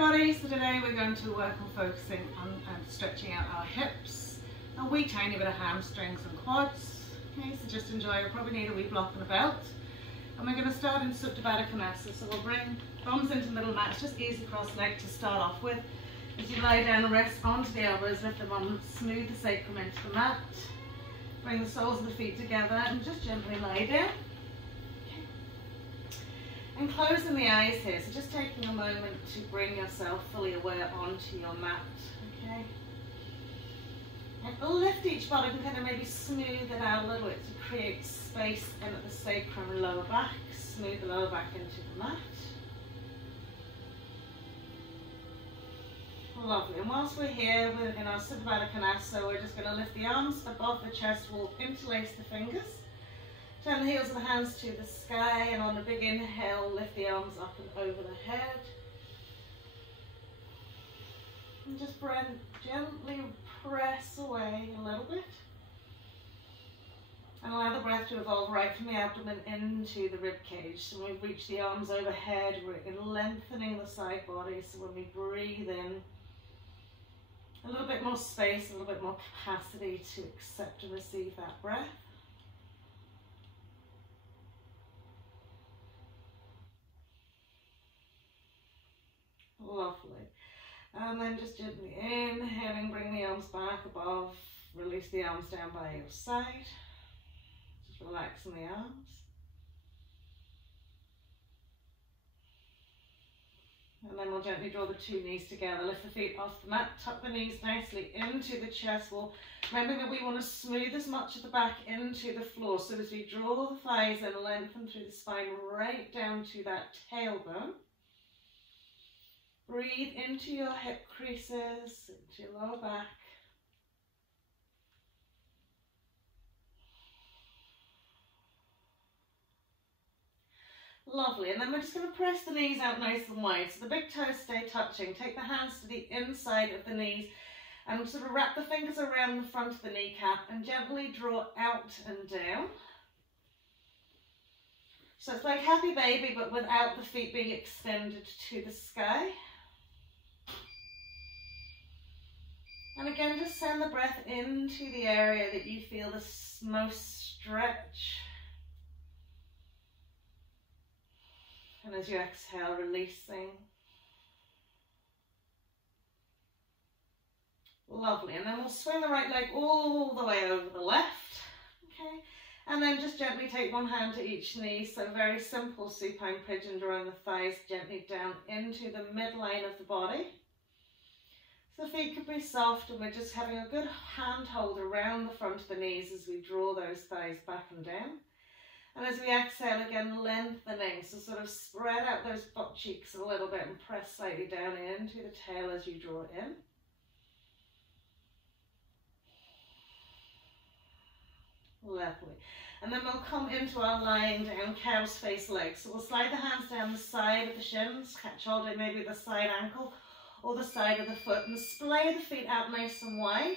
everybody, so today we're going to work on focusing on stretching out our hips, a wee tiny bit of hamstrings and quads. Okay, so just enjoy. You'll probably need a wee block and a belt. And we're going to start in Supta Baddha Konasana. So we'll bring thumbs into the middle mat. It's just easy cross leg to start off with. As you lie down and rest onto the elbows, lift them on, smooth the sacrum into the mat. Bring the soles of the feet together and just gently lie down. And closing the eyes here, so just taking a moment to bring yourself fully aware onto your mat, okay? And lift each body and kind of maybe smooth it out a little bit to create space in at the sacrum and lower back. Smooth the lower back into the mat. Lovely. And whilst we're here, we're in our Supta Baddha Konasana, we're just going to lift the arms above the chest wall, interlace the fingers. Turn the heels of the hands to the sky, and on a big inhale, lift the arms up and over the head. And just gently press away a little bit. And allow the breath to evolve right from the abdomen into the rib cage. So when we reach the arms overhead, we're lengthening the side body. So when we breathe in, a little bit more space, a little bit more capacity to accept and receive that breath. Lovely. And then just gently inhaling, bring the arms back above, release the arms down by your side. Just relaxing the arms. And then we'll gently draw the two knees together, lift the feet off the mat, tuck the knees nicely into the chest wall. Remember that we want to smooth as much of the back into the floor. So as we draw the thighs and lengthen through the spine right down to that tailbone. Breathe into your hip creases, into your lower back. Lovely, and then we're just going to press the knees out nice and wide. So the big toes stay touching. Take the hands to the inside of the knees and sort of wrap the fingers around the front of the kneecap and gently draw out and down. So it's like happy baby, but without the feet being extended to the sky. And again, just send the breath into the area that you feel the most stretch. And as you exhale, releasing. Lovely. And then we'll swing the right leg all the way over the left. Okay. And then just gently take one hand to each knee. So very simple supine pigeon, drawing the thighs gently down into the midline of the body. The feet could be soft, and we're just having a good handhold around the front of the knees as we draw those thighs back and down. And as we exhale, again, lengthening, so sort of spread out those butt cheeks a little bit and press slightly down into the tail as you draw in. Lovely. And then we'll come into our lying down cow's face legs. So we'll slide the hands down the side of the shins, catch hold of maybe the side ankle, or the side of the foot, and splay the feet out nice and wide.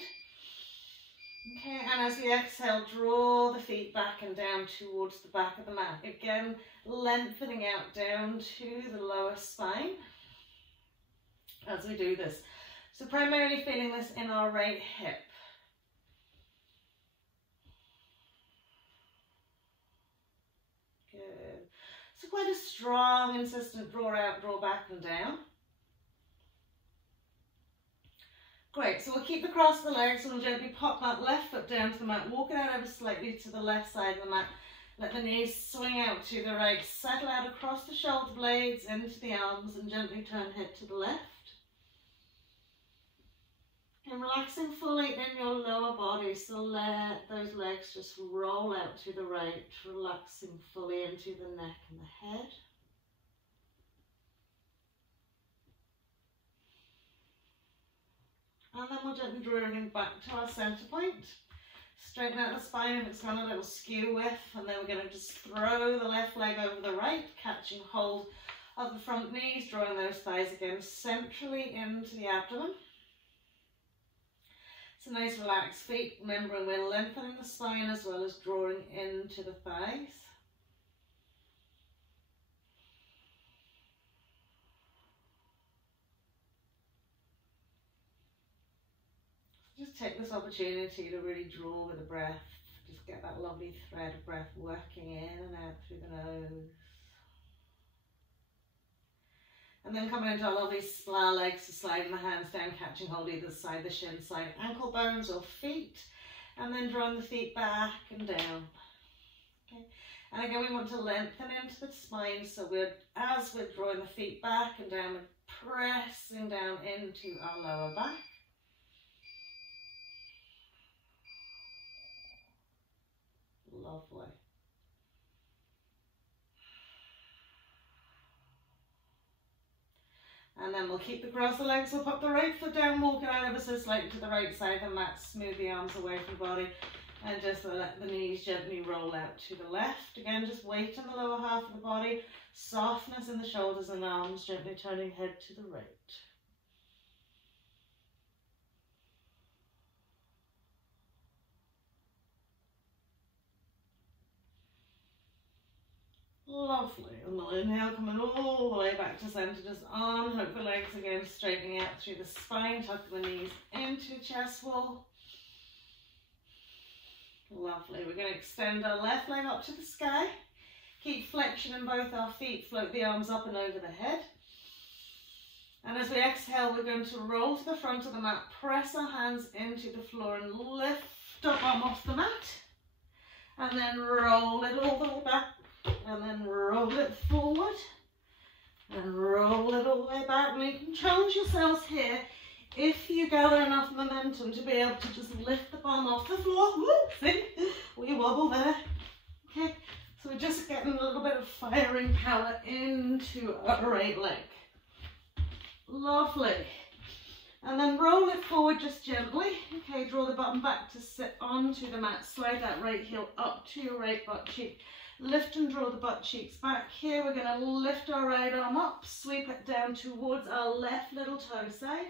Okay, and as we exhale, draw the feet back and down towards the back of the mat. Again, lengthening out down to the lower spine as we do this. So primarily feeling this in our right hip. Good. So quite a strong, insistent draw out, draw back and down. Great, so we'll keep the cross of the legs and we'll gently pop that left foot down to the mat, walk it out ever slightly to the left side of the mat. Let the knees swing out to the right, settle out across the shoulder blades into the arms and gently turn head to the left. And relaxing fully in your lower body, so let those legs just roll out to the right, relaxing fully into the neck and the head. And then we'll gently draw everything back to our centre point. Straighten out the spine if it's gone a little skew with, and then we're going to just throw the left leg over the right, catching hold of the front knees, drawing those thighs again centrally into the abdomen. So nice relaxed feet, remembering we're lengthening the spine as well as drawing into the thighs. take this opportunity to really draw with the breath. Just get that lovely thread of breath working in and out through the nose. And then coming into our lovely splar legs, so sliding the hands down, catching hold either side, the shin side, ankle bones or feet. And then drawing the feet back and down. Okay. And again, we want to lengthen into the spine, so as we're drawing the feet back and down, we're pressing down into our lower back. Lovely. And then we'll keep the cross the legs, we'll pop the right foot down, walk it out ever so slightly to the right side of the mat, smooth the arms away from the body, and just let the knees gently roll out to the left. Again, just weight in the lower half of the body, softness in the shoulders and arms, gently turning head to the right. Lovely. And we'll inhale, coming all the way back to centre, just unhook the legs again, straightening out through the spine, tuck the knees into chest wall. Lovely. We're going to extend our left leg up to the sky. Keep flexion in both our feet, float the arms up and over the head. And as we exhale, we're going to roll to the front of the mat, press our hands into the floor and lift up arm off the mat. And then roll it all the way back. And then roll it forward and roll it all the way back. And you can challenge yourselves here if you gather enough momentum to be able to just lift the bum off the floor. Woo, see, we wobble there. Okay, so we're just getting a little bit of firing power into our right leg. Lovely. And then roll it forward just gently. Okay, draw the bottom back to sit onto the mat. Slide that right heel up to your right butt cheek. Lift and draw the butt cheeks back. Here we're going to lift our right arm up, sweep it down towards our left little toe side.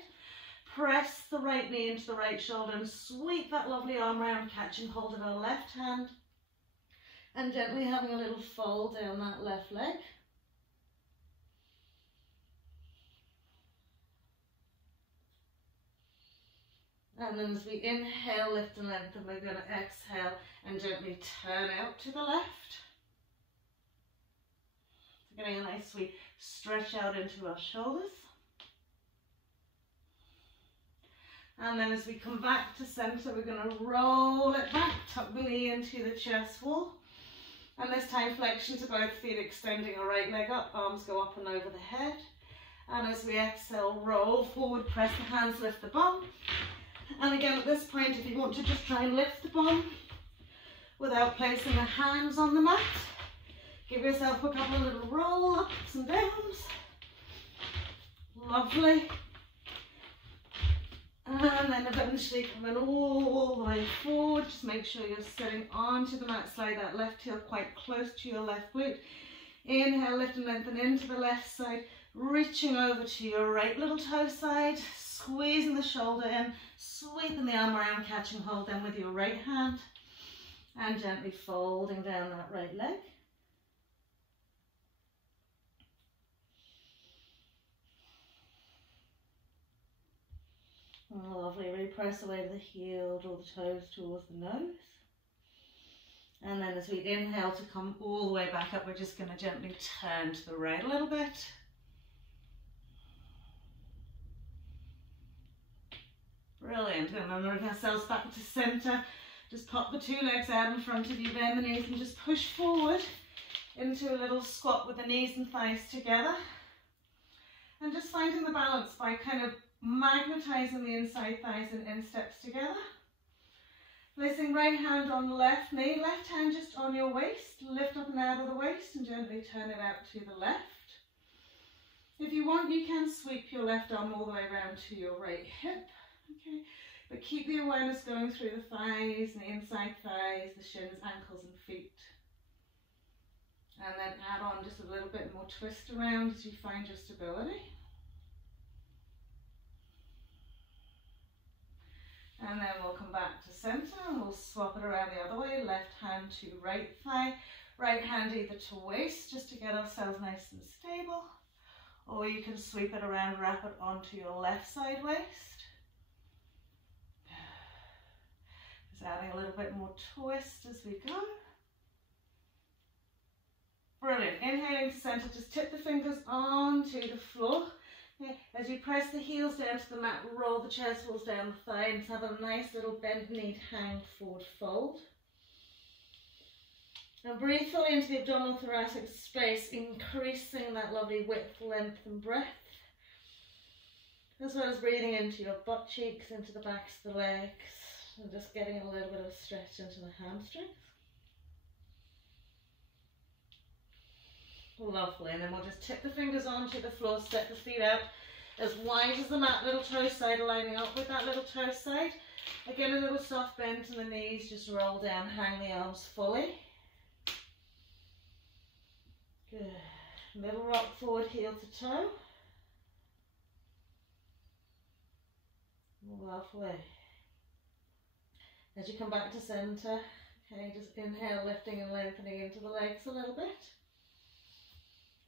Press the right knee into the right shoulder and sweep that lovely arm around, catching hold of our left hand. And gently having a little fold down that left leg. And then as we inhale, lift and lengthen, we're going to exhale and gently turn out to the left. Getting a nice sweet stretch out into our shoulders. And then as we come back to center, we're going to roll it back, tuck the knee into the chest wall. And this time flexion to both feet, extending our right leg up, arms go up and over the head. And as we exhale, roll forward, press the hands, lift the bum. And again at this point, if you want to just try and lift the bum without placing the hands on the mat, give yourself a couple of little roll ups and downs. Lovely. And then eventually coming all the way forward. Just make sure you're sitting onto the mat. Slide that left heel quite close to your left glute. Inhale, lift and lengthen into the left side. Reaching over to your right little toe side. Squeezing the shoulder in. Sweeping the arm around, catching hold then with your right hand. And gently folding down that right leg. Lovely, really press away the heel, draw the toes towards the nose. And then as we inhale to come all the way back up, we're just going to gently turn to the right a little bit. Brilliant. And then bring ourselves back to center. Just pop the two legs out in front of you, bend the knees and just push forward into a little squat with the knees and thighs together. And just finding the balance by kind of magnetizing the inside thighs and insteps together. Placing right hand on left knee, left hand just on your waist. Lift up and out of the waist and gently turn it out to the left. If you want, you can sweep your left arm all the way around to your right hip. Okay, but keep the awareness going through the thighs and the inside thighs, the shins, ankles and feet. And then add on just a little bit more twist around as you find your stability. And then we'll come back to center and we'll swap it around the other way. Left hand to right thigh, right hand either to waist just to get ourselves nice and stable. Or you can sweep it around, wrap it onto your left side waist. So adding a little bit more twist as we go. Brilliant. Inhaling to center, just tip the fingers onto the floor. Okay. As you press the heels down to the mat, roll the chest balls down the thigh and have a nice little bent knee hang forward fold. And breathe fully into the abdominal thoracic space, increasing that lovely width, length and breadth. As well as breathing into your butt cheeks, into the backs of the legs, and just getting a little bit of a stretch into the hamstrings. Lovely, and then we'll just tip the fingers onto the floor, step the feet out as wide as the mat, little toe side lining up with that little toe side. Again, a little soft bend in the knees, just roll down, hang the arms fully. Good. Little rock forward, heel to toe. Lovely. As you come back to center, okay, just inhale, lifting and lengthening into the legs a little bit.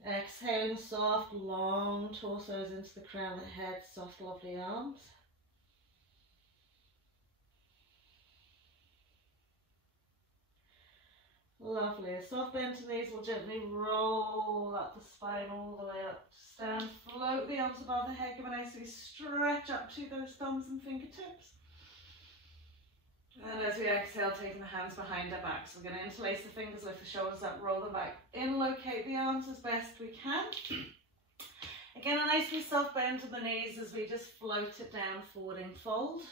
Exhaling, soft, long torsos into the crown of the head, soft, lovely arms. Lovely. A soft bend to knees will gently roll up the spine all the way up. Stand, float the arms above the head, give a nice stretch up to those thumbs and fingertips. And as we exhale, taking the hands behind our backs, we're going to interlace the fingers, lift the shoulders up, roll them back in, locate the arms as best we can. Again, a nicely soft bend to the knees as we just float it down, forward and fold.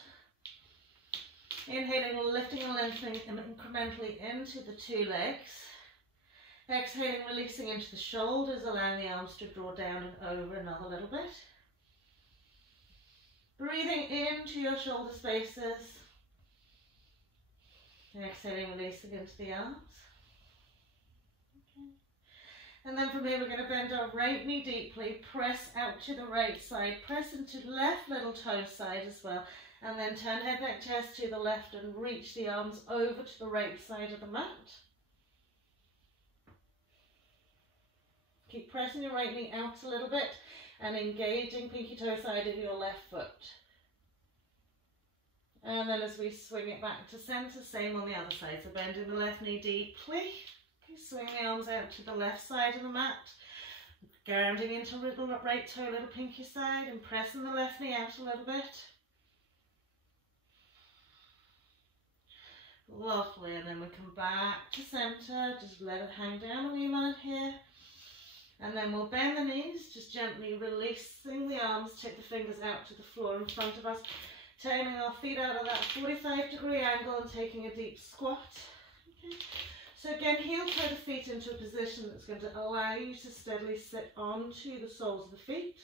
Inhaling, lifting and lengthening incrementally into the two legs. Exhaling, releasing into the shoulders, allowing the arms to draw down and over another little bit. Breathing into your shoulder spaces. Exhaling, releasing into the arms. Okay. And then from here we're going to bend our right knee deeply, press out to the right side, press into the left little toe side as well, and then turn head, neck, chest to the left and reach the arms over to the right side of the mat. Keep pressing your right knee out a little bit and engaging pinky toe side of your left foot. And then as we swing it back to center, same on the other side. So bending the left knee deeply. Okay, swing the arms out to the left side of the mat. Grounding into little right toe, little pinky side, and pressing the left knee out a little bit. Lovely, and then we come back to center, just let it hang down a wee minute here. And then we'll bend the knees, just gently releasing the arms, take the fingers out to the floor in front of us. Turning our feet out of that 45-degree angle and taking a deep squat. Okay. So again, heel toe the feet into a position that's going to allow you to steadily sit onto the soles of the feet.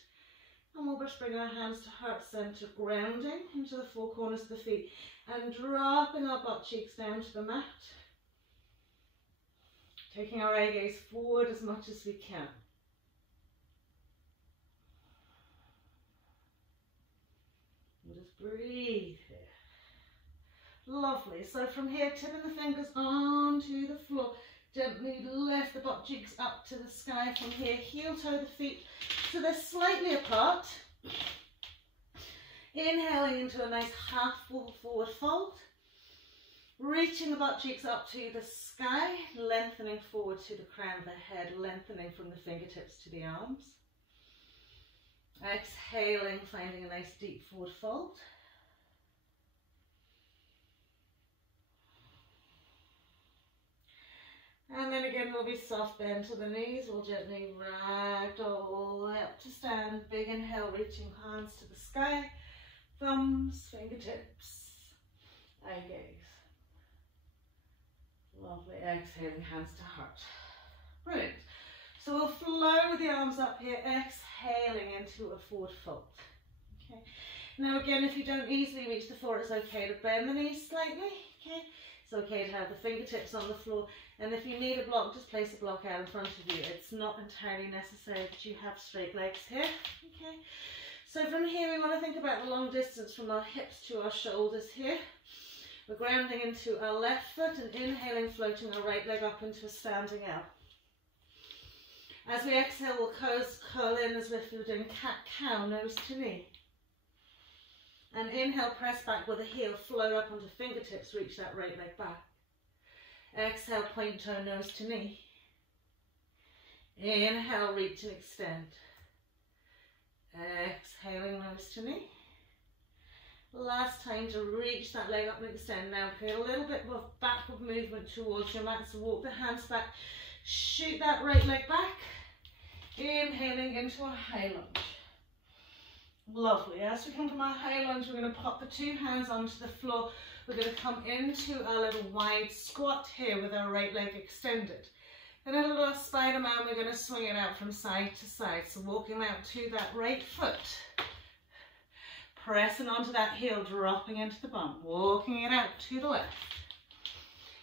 And we'll just bring our hands to heart center, grounding into the four corners of the feet and dropping our butt cheeks down to the mat. Taking our eye gaze forward as much as we can. Just breathe here. Lovely. So from here, tipping the fingers onto the floor. Gently lift the butt cheeks up to the sky. From here, heel toe the feet so they're slightly apart. Inhaling into a nice half full forward fold. Reaching the butt cheeks up to the sky. Lengthening forward to the crown of the head. Lengthening from the fingertips to the arms. Exhaling, finding a nice deep forward fold. And then again, we'll be soft bend to the knees. We'll gently ragdoll all the way up to stand. Big inhale, reaching hands to the sky. Thumbs, fingertips, eye gaze. Lovely. Exhaling, hands to heart. Brilliant. So we'll flow the arms up here, exhaling into a forward fold. Okay. Now again, if you don't easily reach the floor, it's okay to bend the knees slightly. Okay. It's okay to have the fingertips on the floor, and if you need a block, just place a block out in front of you. It's not entirely necessary that you have straight legs here. Okay. So from here, we want to think about the long distance from our hips to our shoulders here. We're grounding into our left foot and inhaling, floating our right leg up into a standing L. As we exhale, we'll curl in as if we were doing cat-cow, nose to knee. And inhale, press back with a heel, float up onto fingertips, reach that right leg back. Exhale, point toe, nose to knee. Inhale, reach and extend. Exhaling, nose to knee. Last time to reach that leg up and extend. Now create a little bit of backward movement towards your mat. So walk the hands back, shoot that right leg back. Inhaling into a high lunge. Lovely. As we come to my high lunge, we're going to pop the two hands onto the floor. We're going to come into a little wide squat here with our right leg extended. Then a little Spider-Man, we're going to swing it out from side to side. So walking out to that right foot. Pressing onto that heel, dropping into the bum. Walking it out to the left.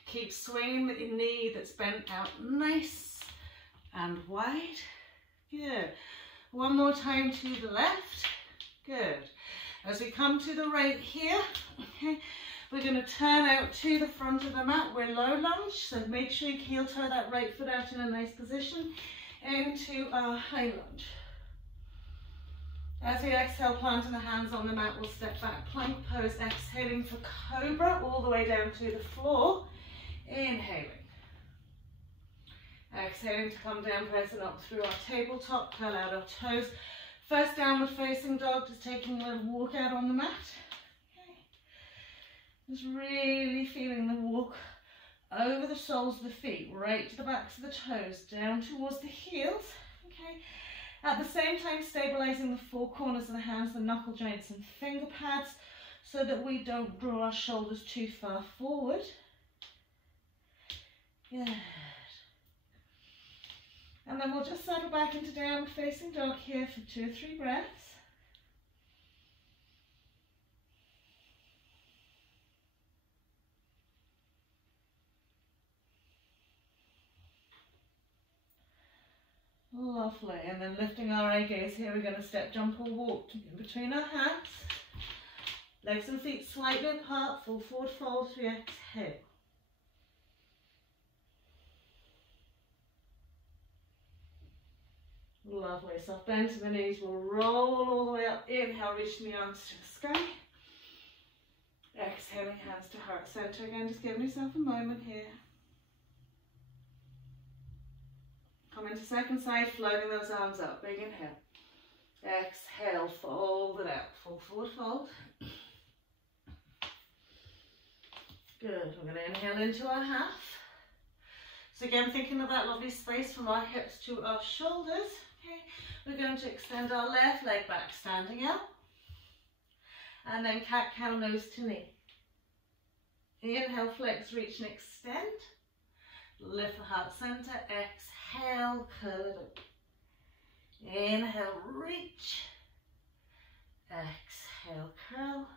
Keep swinging the knee that's bent out nice and wide. Good. One more time to the left. Good. As we come to the right here, okay, we're going to turn out to the front of the mat. We're low lunge, so make sure you heel toe that right foot out in a nice position into our high lunge. As we exhale, planting the hands on the mat, we'll step back, plank pose, exhaling for cobra, all the way down to the floor. Inhaling. Exhaling to come down, pressing up through our tabletop, curl out our toes. First downward facing dog, just taking a little walk out on the mat. Okay. Just really feeling the walk over the soles of the feet, right to the backs of the toes, down towards the heels. Okay. At the same time, stabilizing the four corners of the hands, the knuckle joints and finger pads, so that we don't draw our shoulders too far forward. Good. And then we'll just settle back into downward facing dog here for 2 or 3 breaths. Lovely. And then lifting our eye gaze here, we're going to step, jump or walk in between our hands. Legs and feet slightly apart, full forward fold as we exhale. Lovely. Soft bend to the knees. We'll roll all the way up. Inhale, reaching the arms to the sky. Exhaling, hands to heart center. Again, just giving yourself a moment here. Come into second side, floating those arms up. Big inhale. Exhale, fold it out. Full forward fold. Good. We're going to inhale into our half. So again, thinking of that lovely space from our hips to our shoulders. Okay. We're going to extend our left leg back, standing up. And then cat-cow, nose to knee. Inhale, flex, reach and extend. Lift the heart center. Exhale, curl it up. Inhale, reach. Exhale, curl.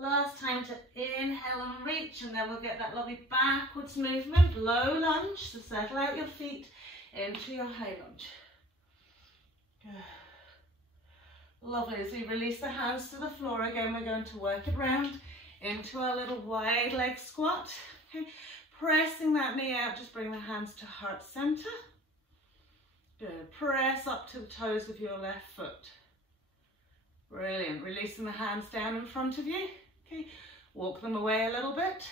Last time to inhale and reach, and then we'll get that lovely backwards movement, low lunge. So settle out your feet into your high lunge. Good. Lovely. As we release the hands to the floor again, we're going to work it round into our little wide leg squat. Okay. Pressing that knee out, just bring the hands to heart center. Good. Press up to the toes of your left foot. Brilliant. Releasing the hands down in front of you. Okay. Walk them away a little bit.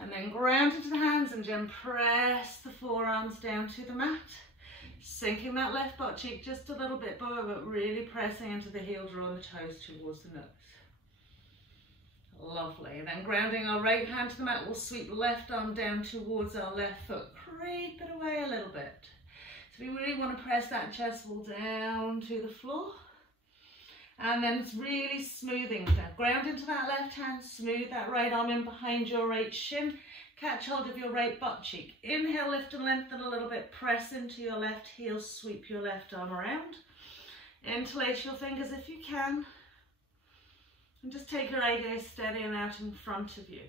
And then ground into the hands and then press the forearms down to the mat. Sinking that left butt cheek just a little bit below, but really pressing into the heel, drawing the toes towards the nose. Lovely. And then grounding our right hand to the mat, we'll sweep the left arm down towards our left foot. Creep it away a little bit. So we really want to press that chest wall down to the floor. And then it's really smoothing. Now ground into that left hand, smooth that right arm in behind your right shin. Catch hold of your right butt cheek. Inhale, lift and lengthen a little bit. Press into your left heel, sweep your left arm around. Interlace your fingers if you can. And just take your eye gaze steady and out in front of you.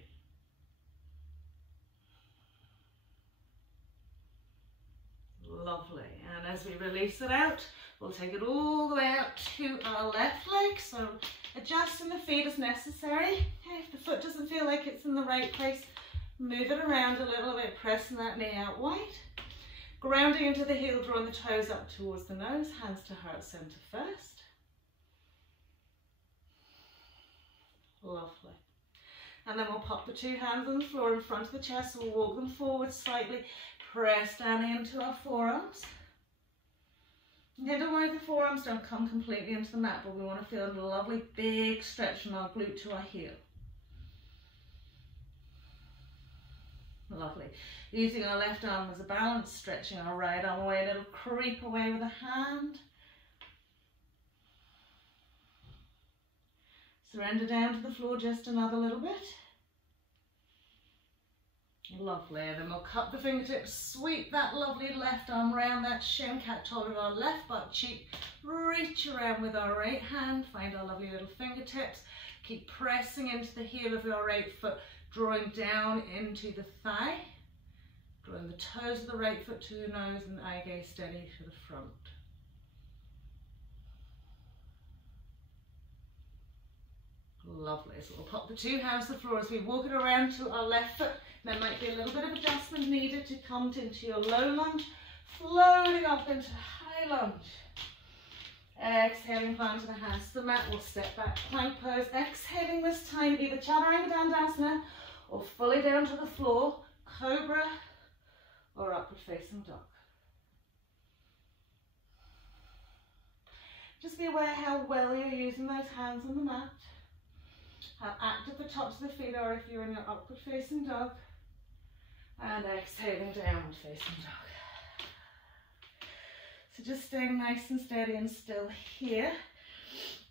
Lovely. And as we release it out, we'll take it all the way out to our left leg. So adjusting the feet as necessary. Okay, if the foot doesn't feel like it's in the right place, move it around a little bit, pressing that knee out wide. Grounding into the heel, drawing the toes up towards the nose, hands to heart center first. And then we'll pop the two hands on the floor in front of the chest, so we'll walk them forward slightly, press down into our forearms. Okay, don't worry if the forearms don't come completely into the mat, but we want to feel a lovely big stretch from our glute to our heel. Lovely. Using our left arm as a balance, stretching our right arm away, a little creep away with a hand. Surrender down to the floor just another little bit. Lovely. And then we'll cup the fingertips, sweep that lovely left arm around that shin, cat toe of our left butt cheek, reach around with our right hand, find our lovely little fingertips, keep pressing into the heel of your right foot, drawing down into the thigh, drawing the toes of the right foot to the nose and eye gaze steady to the front. Lovely. So we'll pop the two hands to the floor as we walk it around to our left foot. There might be a little bit of adjustment needed to come into your low lunge, floating up into high lunge. Exhaling, planting the hands to the mat. We'll step back, plank pose. Exhaling this time, either Chaturanga Dandasana or fully down to the floor, Cobra or upward facing dog. Just be aware how well you're using those hands on the mat, how active the tops of the feet are if you're in your upward facing dog, and exhaling downward facing dog. So just staying nice and steady and still here,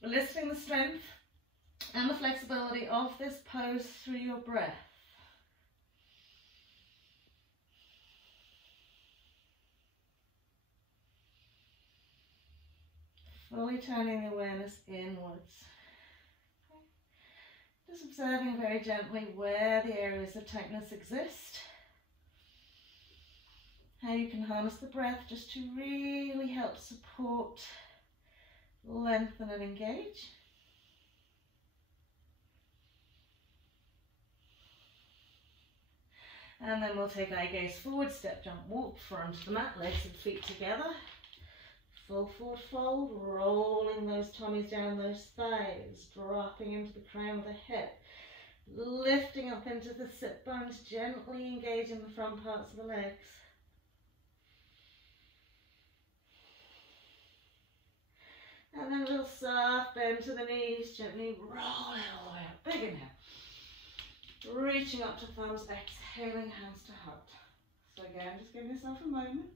eliciting the strength and the flexibility of this pose through your breath. Fully turning the awareness inwards. Just observing very gently where the areas of tightness exist. How you can harness the breath just to really help support, lengthen and engage. And then we'll take eye gaze forward, step, jump, walk, front of the mat, legs and feet together. Full forward fold, rolling those tummies down those thighs, dropping into the crown of the hip, lifting up into the sit bones, gently engaging the front parts of the legs. And then a little soft bend to the knees, gently roll it all the way up. Big inhale. Reaching up to thumbs, exhaling, hands to heart. So again, just give yourself a moment.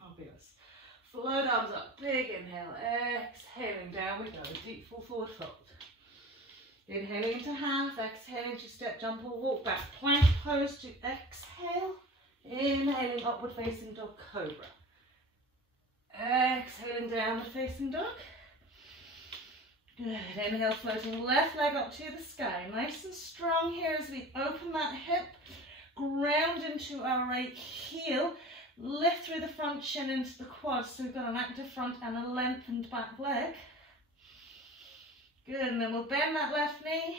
Fabulous. Float arms up, big inhale, exhaling, down we go, deep full forward fold. Inhaling into half, exhaling to step, jump or walk back. Plank pose to exhale, inhaling upward facing dog, cobra. Exhaling downward facing dog. Good, inhale, floating left leg up to the sky. Nice and strong here as we open that hip, ground into our right heel. Lift through the front shin into the quads, so we've got an active front and a lengthened back leg. Good, and then we'll bend that left knee,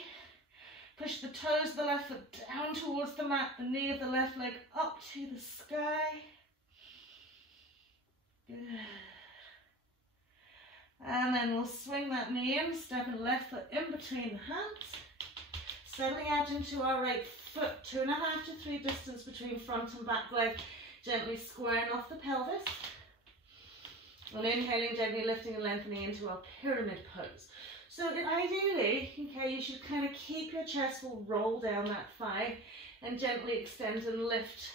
push the toes of the left foot down towards the mat, the knee of the left leg up to the sky. Good. And then we'll swing that knee in, stepping left foot in between the hands, settling out into our right foot, 2.5 to 3 distance between front and back leg. Gently squaring off the pelvis. And inhaling, gently lifting and lengthening into our pyramid pose. So ideally, okay, you should kind of keep your chest will roll down that thigh and gently extend and lift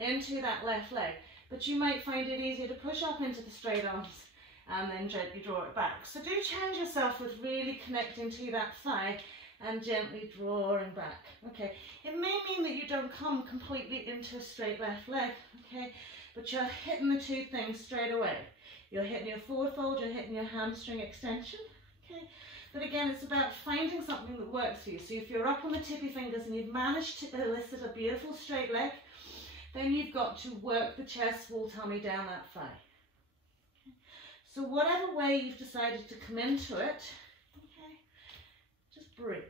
into that left leg. But you might find it easier to push up into the straight arms and then gently draw it back. So do challenge yourself with really connecting to that thigh and gently drawing back. Okay, it may mean that you don't come completely into a straight left leg, okay, but you're hitting the two things straight away. You're hitting your forward fold, you're hitting your hamstring extension, okay, but again, it's about finding something that works for you. So if you're up on the tippy fingers and you've managed to elicit a beautiful straight leg, then you've got to work the chest wall tummy down that thigh. Okay. So whatever way you've decided to come into it, okay, just breathe.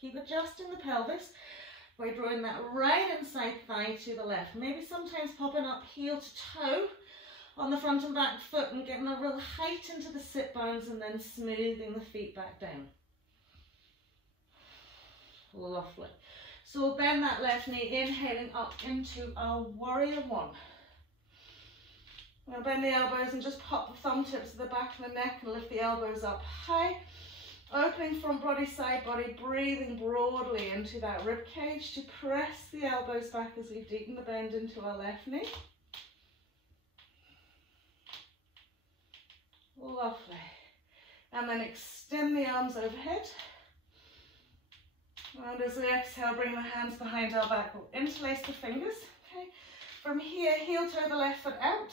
Keep adjusting the pelvis by drawing that right inside thigh to the left. Maybe sometimes popping up heel to toe on the front and back foot and getting a real height into the sit bones and then smoothing the feet back down. Lovely. So we'll bend that left knee, inhaling up into our warrior one. Now bend the elbows and just pop the thumb tips to the back of the neck and lift the elbows up high. Opening front body, side body, breathing broadly into that rib cage to press the elbows back as we deepen the bend into our left knee. Lovely. And then extend the arms overhead. And as we exhale, bring the hands behind our back. We'll interlace the fingers. Okay. From here, heel toe the left foot out.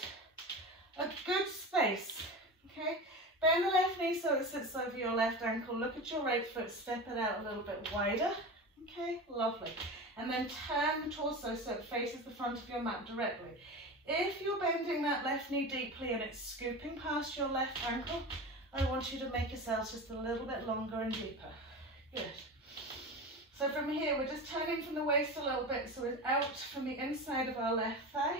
A good space. Okay. Bend the left knee so it sits over your left ankle. Look at your right foot, step it out a little bit wider. Okay, lovely. And then turn the torso so it faces the front of your mat directly. If you're bending that left knee deeply and it's scooping past your left ankle, I want you to make yourselves just a little bit longer and deeper. Good. So from here, we're just turning from the waist a little bit so it's out from the inside of our left thigh.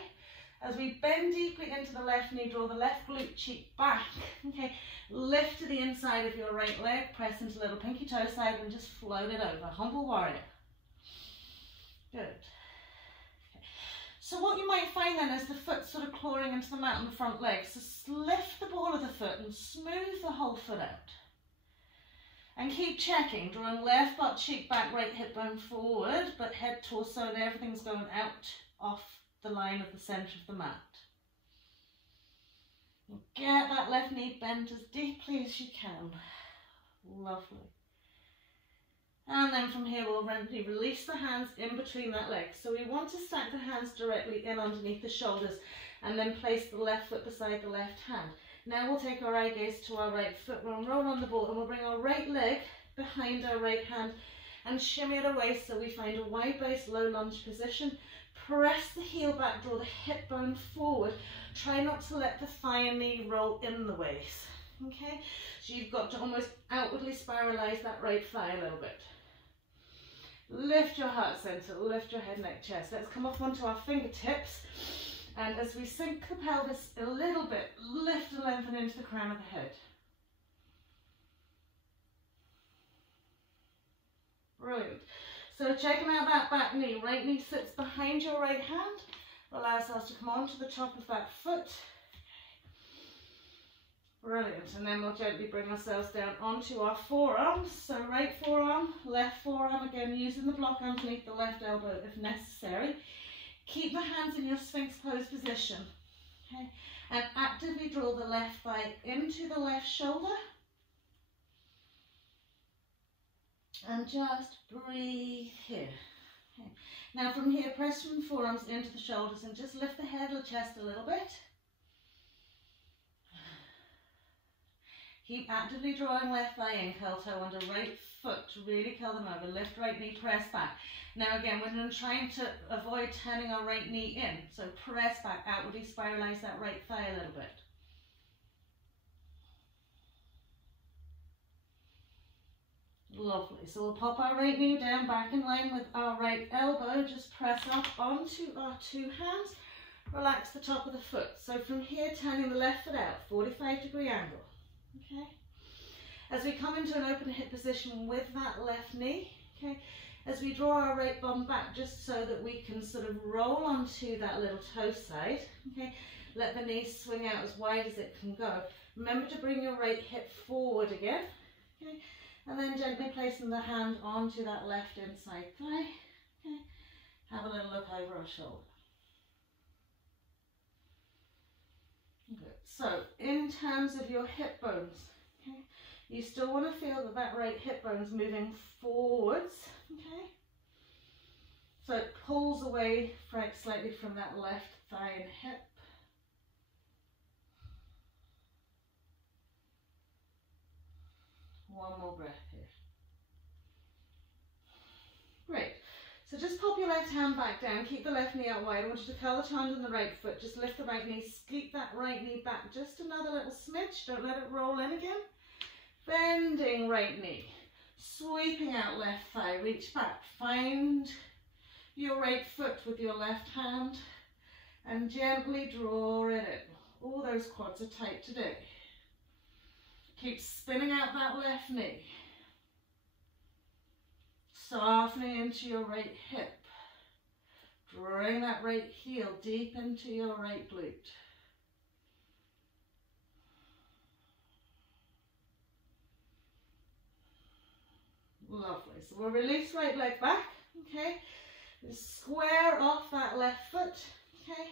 As we bend deeply into the left knee, draw the left glute cheek back. Okay, lift to the inside of your right leg, press into little pinky toe side and just float it over. Humble warrior. Good. Okay. So what you might find then is the foot sort of clawing into the mat on the front leg. So lift the ball of the foot and smooth the whole foot out. And keep checking, drawing left butt cheek back, right hip bone forward, but head, torso, and everything's going out off the line of the centre of the mat. Get that left knee bent as deeply as you can. Lovely. And then from here we'll release the hands in between that leg. So we want to stack the hands directly in underneath the shoulders and then place the left foot beside the left hand. Now we'll take our eye gaze to our right foot, we'll roll on the ball and we'll bring our right leg behind our right hand and shimmy it away so we find a wide base low lunge position. Press the heel back, draw the hip bone forward. Try not to let the thigh and knee roll in the waist. Okay, so you've got to almost outwardly spiralize that right thigh a little bit. Lift your heart center, lift your head, neck, chest. Let's come off onto our fingertips. And as we sink the pelvis a little bit, lift and lengthen into the crown of the head. Brilliant. So checking out that back knee, right knee sits behind your right hand. Allow ourselves to come onto the top of that foot. Brilliant. And then we'll gently bring ourselves down onto our forearms. So right forearm, left forearm, again using the block underneath the left elbow if necessary. Keep the hands in your Sphinx pose position. Okay. And actively draw the left thigh into the left shoulder. And just breathe here. Okay. Now from here, press from the forearms into the shoulders and just lift the head or chest a little bit. Keep actively drawing left thigh in, curl toe under right foot to really curl them over. Lift right knee, press back. Now again, we're trying to avoid turning our right knee in. So press back, outwardly spiralize that right thigh a little bit. Lovely. So we'll pop our right knee down back in line with our right elbow. Just press up onto our two hands. Relax the top of the foot. So from here, turning the left foot out, 45-degree angle. Okay. As we come into an open hip position with that left knee, okay, as we draw our right bum back just so that we can sort of roll onto that little toe side, okay, let the knee swing out as wide as it can go. Remember to bring your right hip forward again, okay, and then gently placing the hand onto that left inside thigh, okay, have a little look over our shoulder. Good. So in terms of your hip bones, okay, you still want to feel that that right hip bone is moving forwards, okay? So it pulls away slightly from that left thigh and hip. One more breath here. Great. So just pop your left hand back down, keep the left knee out wide. I want you to curl the hand on the right foot, just lift the right knee, scoop that right knee back just another little smidge, don't let it roll in again. Bending right knee, sweeping out left thigh, reach back, find your right foot with your left hand and gently draw it in. All those quads are tight today. Keep spinning out that left knee. Softening into your right hip. Drawing that right heel deep into your right glute. Lovely. So we'll release right leg back, okay? Square off that left foot, okay?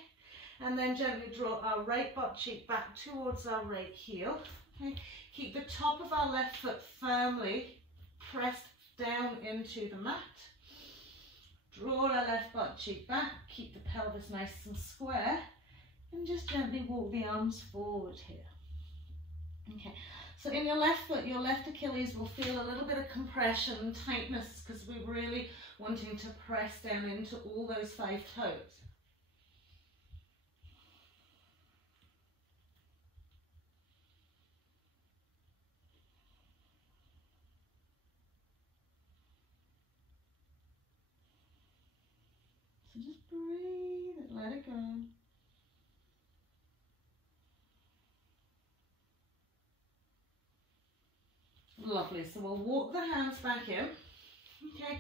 And then gently draw our right butt cheek back towards our right heel, okay? Keep the top of our left foot firmly pressed down into the mat. Draw our left butt cheek back, keep the pelvis nice and square, and just gently walk the arms forward here. Okay, so in your left foot, your left Achilles will feel a little bit of compression and tightness because we're really wanting to press down into all those 5 toes. So just breathe and let it go. Lovely, so we'll walk the hands back in, okay,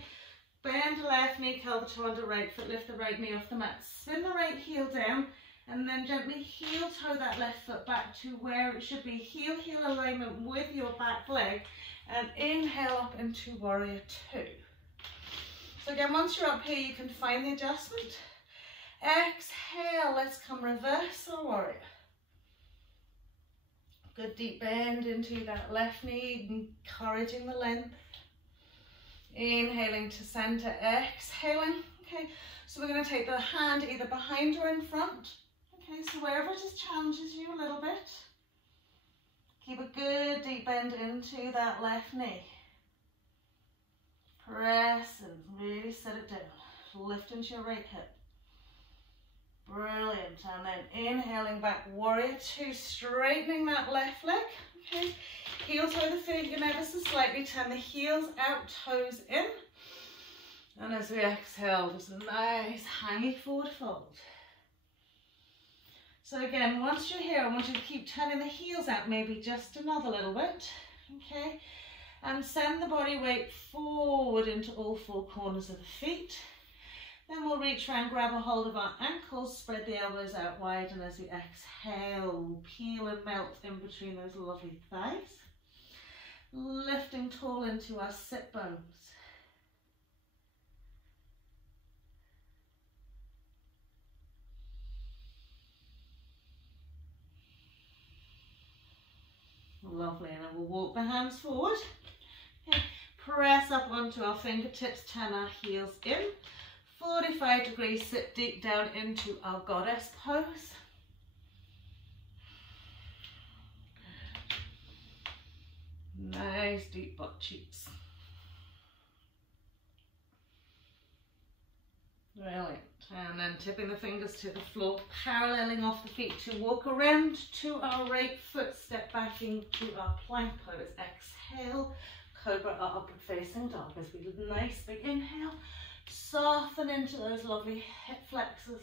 bend the left knee, curl the toe under right foot, lift the right knee off the mat, spin the right heel down, and then gently heel toe that left foot back to where it should be, heel alignment with your back leg, and inhale up into warrior 2. So again, once you're up here, you can find the adjustment. Exhale, let's come reverse our warrior. Good deep bend into that left knee, encouraging the length. Inhaling to center, exhaling. Okay, so we're going to take the hand either behind or in front. Okay, so wherever it just challenges you a little bit. Keep a good deep bend into that left knee. Press and really set it down. Lift into your right hip. Brilliant. And then inhaling back, warrior 2, straightening that left leg. Okay, heel toe the feet in ever so slightly, turn the heels out, toes in. And as we exhale, just a nice hanging forward fold. So again, once you're here, I want you to keep turning the heels out, maybe just another little bit. Okay, and send the body weight forward into all 4 corners of the feet. Then we'll reach around, grab a hold of our ankles, spread the elbows out wide, and as we exhale, peel and melt in between those lovely thighs. Lifting tall into our sit bones. Lovely, and then we'll walk the hands forward. Okay. Press up onto our fingertips, turn our heels in. 45 degrees, sit deep down into our goddess pose. Nice deep butt cheeks. Brilliant. And then tipping the fingers to the floor, paralleling off the feet to walk around to our right foot, step back into our plank pose. Exhale, cobra, our upward facing dog as we do a nice big inhale. Soften into those lovely hip flexors.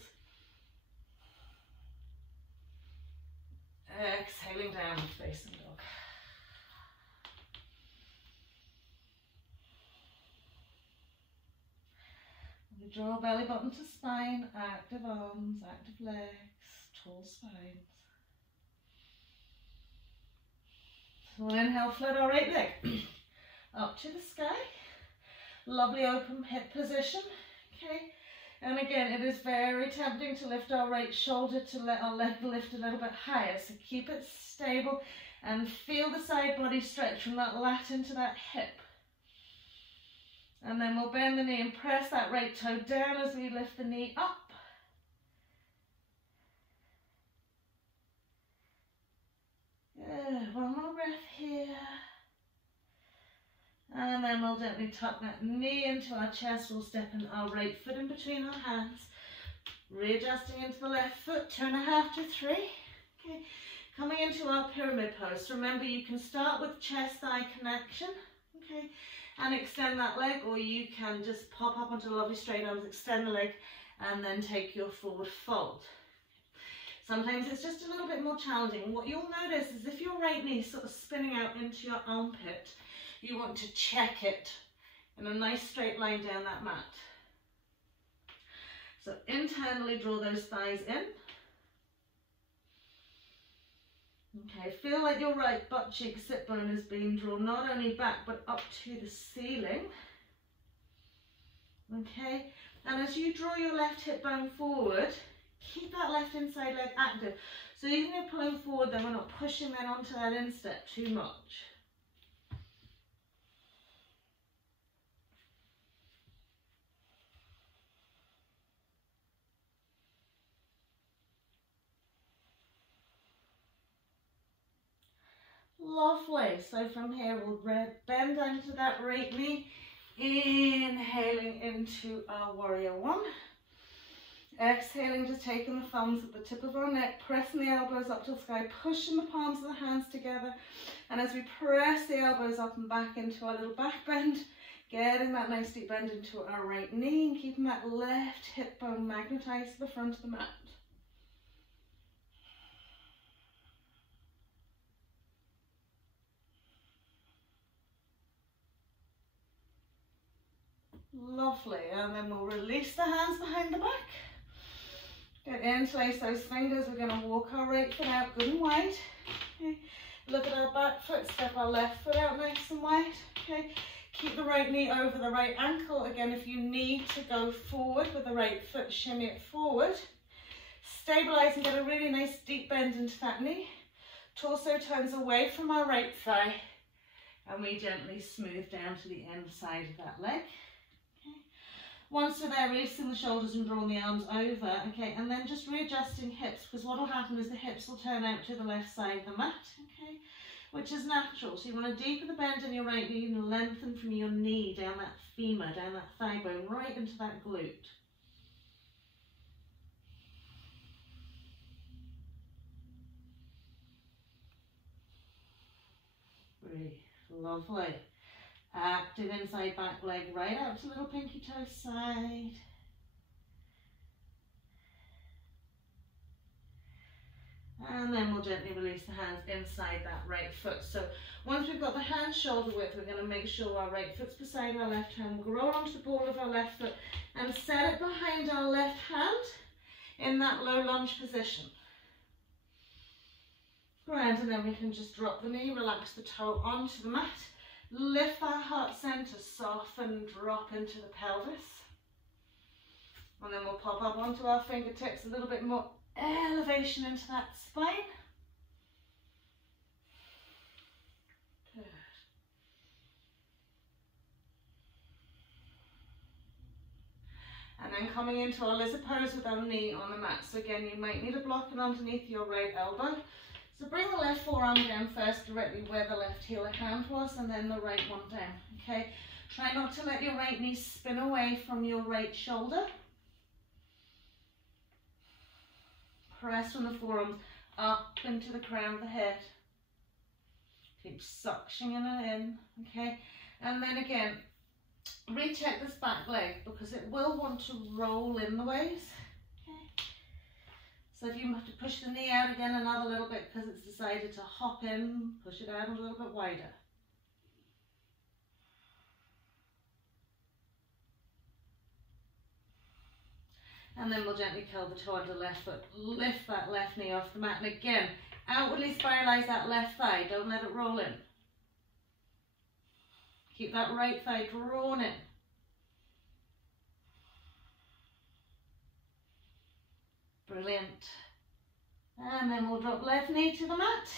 Exhaling down, facing dog. We draw belly button to spine, active arms, active legs, tall spines. So we'll inhale, float our right leg up to the sky. Lovely open hip position, okay? And again, it is very tempting to lift our right shoulder to let our leg lift a little bit higher. So keep it stable and feel the side body stretch from that lat into that hip. And then we'll bend the knee and press that right toe down as we lift the knee up. Good, one more breath here. And then we'll gently tuck that knee into our chest. We'll step in our right foot in between our hands. Readjusting into the left foot, 2.5 to 3. Okay, coming into our pyramid pose. Remember, you can start with chest-thigh connection, okay, and extend that leg, or you can just pop up onto the lovely straight arms, extend the leg, and then take your forward fold. Sometimes it's just a little bit more challenging. What you'll notice is if your right knee is sort of spinning out into your armpit, you want to check it in a nice straight line down that mat. So internally draw those thighs in. Okay, feel like your right butt cheek sit bone is being drawn not only back but up to the ceiling. Okay, and as you draw your left hip bone forward, keep that left inside leg active. So even if you're pulling forward, then we're not pushing then onto that instep too much. Lovely. So from here we'll bend down to that right knee, inhaling into our warrior one. Exhaling, just taking the thumbs at the tip of our neck, pressing the elbows up to the sky, pushing the palms of the hands together. And as we press the elbows up and back into our little back bend, getting that nice deep bend into our right knee and keeping that left hip bone magnetized to the front of the mat. Lovely, and then we'll release the hands behind the back. Good, interlace those fingers. We're going to walk our right foot out good and wide. Okay. Look at our back foot, step our left foot out nice and wide. Okay. Keep the right knee over the right ankle. Again, if you need to go forward with the right foot, shimmy it forward. Stabilize and get a really nice deep bend into that knee. Torso turns away from our right thigh, and we gently smooth down to the inside of that leg. Once we're there, releasing the shoulders and drawing the arms over, okay, and then just readjusting hips, because what will happen is the hips will turn out to the left side of the mat, okay, which is natural. So you want to deepen the bend in your right knee and lengthen from your knee down that femur, down that thigh bone, right into that glute. Breathe. Lovely. Active inside back leg, right out to little pinky toe side. And then we'll gently release the hands inside that right foot. So once we've got the hand shoulder width, we're going to make sure our right foot's beside our left hand. We'll grow onto the ball of our left foot and set it behind our left hand in that low lunge position. Grand, and then we can just drop the knee, relax the toe onto the mat. Lift that heart center, soften, drop into the pelvis. And then we'll pop up onto our fingertips, a little bit more elevation into that spine. Good. And then coming into our lizard pose with our knee on the mat. So again, you might need a blocking underneath your right elbow. So bring the left forearm down first, directly where the left heel hand was, and then the right one down, okay? Try not to let your right knee spin away from your right shoulder. Press from the forearms up into the crown of the head. Keep suctioning it in, okay? And then again, recheck this back leg because it will want to roll in the ways. So if you have to push the knee out again another little bit because it's decided to hop in, push it out a little bit wider. And then we'll gently curl the toe under the left foot, lift that left knee off the mat, and again, outwardly spiralize that left thigh, don't let it roll in. Keep that right thigh drawn in. Brilliant. And then we'll drop left knee to the mat.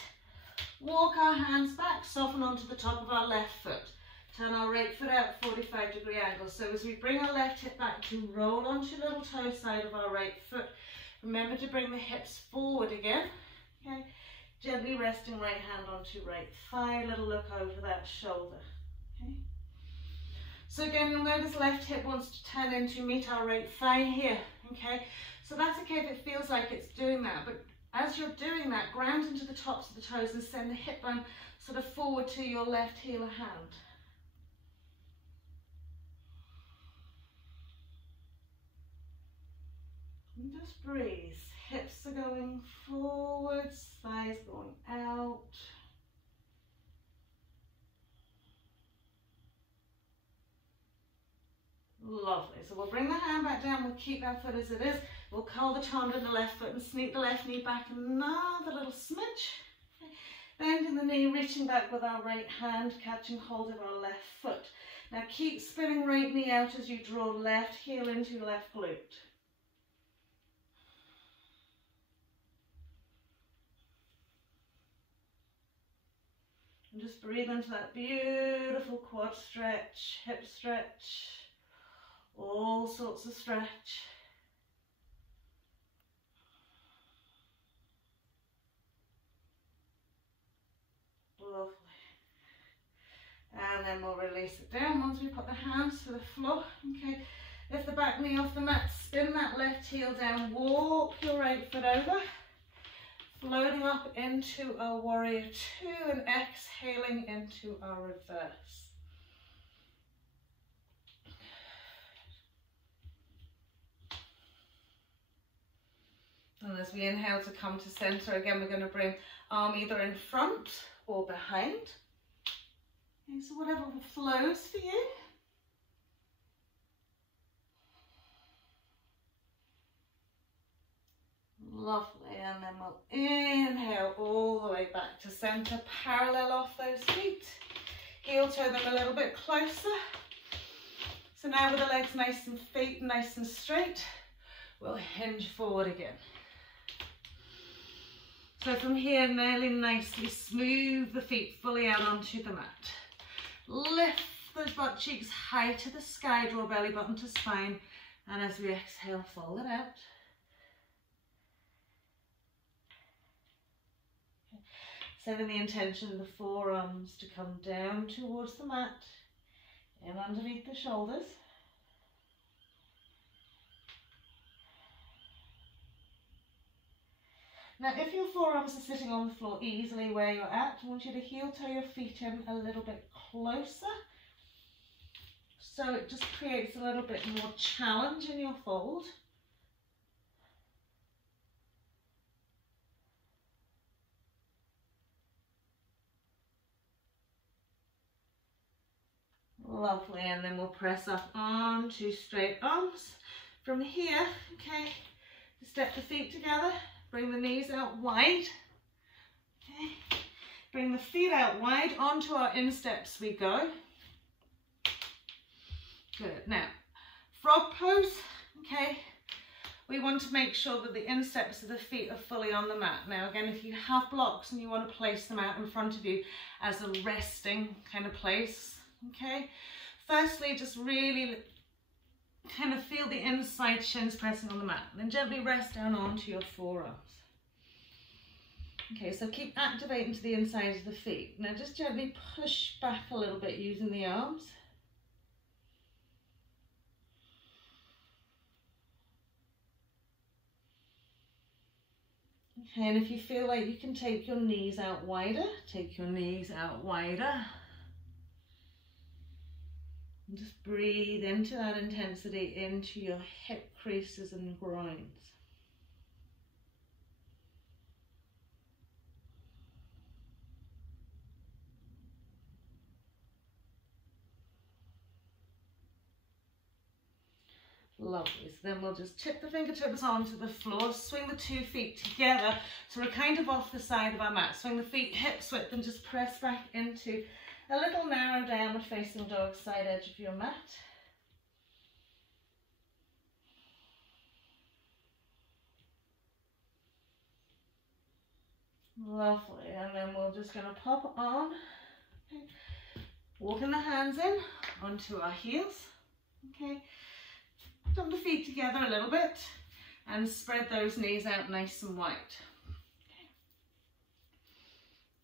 Walk our hands back, soften onto the top of our left foot. Turn our right foot out 45-degree angle. So as we bring our left hip back to roll onto the little toe side of our right foot, remember to bring the hips forward again. Okay. Gently resting right hand onto right thigh, little look over that shoulder. Okay. So again, you'll notice left hip wants to turn in to meet our right thigh here. Okay. So that's okay if it feels like it's doing that, but as you're doing that, ground into the tops of the toes and send the hip bone sort of forward to your left heel or hand. And just breathe. Hips are going forwards, thighs going out. Lovely. So we'll bring the hand back down. We'll keep that foot as it is. We'll curl the toe under the left foot and sneak the left knee back another little smidge. Okay. Bending the knee, reaching back with our right hand, catching hold of our left foot. Now keep spinning right knee out as you draw left heel into left glute. And just breathe into that beautiful quad stretch, hip stretch, all sorts of stretch. Lovely. And then we'll release it down once we put the hands to the floor. Okay, lift the back knee off the mat, spin that left heel down, walk your right foot over, floating up into our warrior two and exhaling into our reverse. And as we inhale to come to center, again, we're going to bring arm either in front or behind. Okay, so whatever flows for you. Lovely, and then we'll inhale all the way back to center, parallel off those feet. Heel toe them a little bit closer. So now with the legs nice and feet nice and straight, we'll hinge forward again. So from here, really nicely smooth the feet fully out onto the mat. Lift those butt cheeks high to the sky, draw belly button to spine, and as we exhale, fold it out. Okay. Setting the intention of the forearms to come down towards the mat, in underneath the shoulders. Now, if your forearms are sitting on the floor easily where you're at, I want you to heel toe your feet in a little bit closer. So it just creates a little bit more challenge in your fold. Lovely, and then we'll press up onto straight arms. From here, okay, step the feet together. Bring the knees out wide, okay. Bring the feet out wide, onto our insteps we go. Good, now, frog pose, okay. We want to make sure that the insteps of the feet are fully on the mat. Now again, if you have blocks and you want to place them out in front of you as a resting kind of place, okay. Firstly, just really kind of feel the inside shins pressing on the mat. Then gently rest down onto your forearms. Okay, so keep activating to the inside of the feet. Now just gently push back a little bit using the arms. Okay, and if you feel like you can take your knees out wider, take your knees out wider. And just breathe into that intensity into your hip creases and groins. Lovely. So then we'll just tip the fingertips onto the floor, swing the 2 feet together so we're kind of off the side of our mat. Swing the feet hips width and just press back into a little narrow downward facing dog, side edge of your mat. Lovely, and then we're just going to pop on, okay. Walking the hands in onto our heels, okay. Jump the feet together a little bit and spread those knees out nice and wide.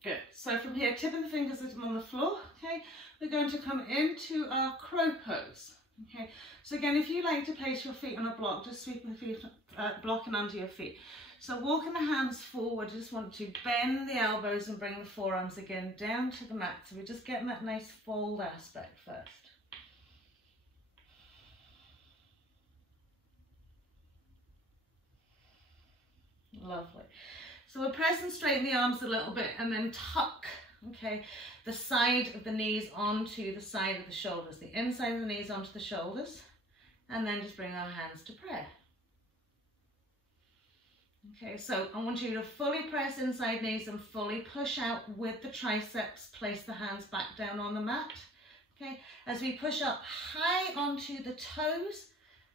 Good. So from here, tipping the fingers on the floor, okay, we're going to come into our crow pose, okay. So again, if you like to place your feet on a block, just sweep the feet, blocking under your feet. So walking the hands forward, just want to bend the elbows and bring the forearms again down to the mat. So we're just getting that nice fold aspect first. Lovely. So we're pressing straighten the arms a little bit and then tuck, okay, the side of the knees onto the side of the shoulders, the inside of the knees onto the shoulders, and then just bring our hands to prayer. Okay, so I want you to fully press inside knees and fully push out with the triceps. Place the hands back down on the mat. Okay, as we push up high onto the toes,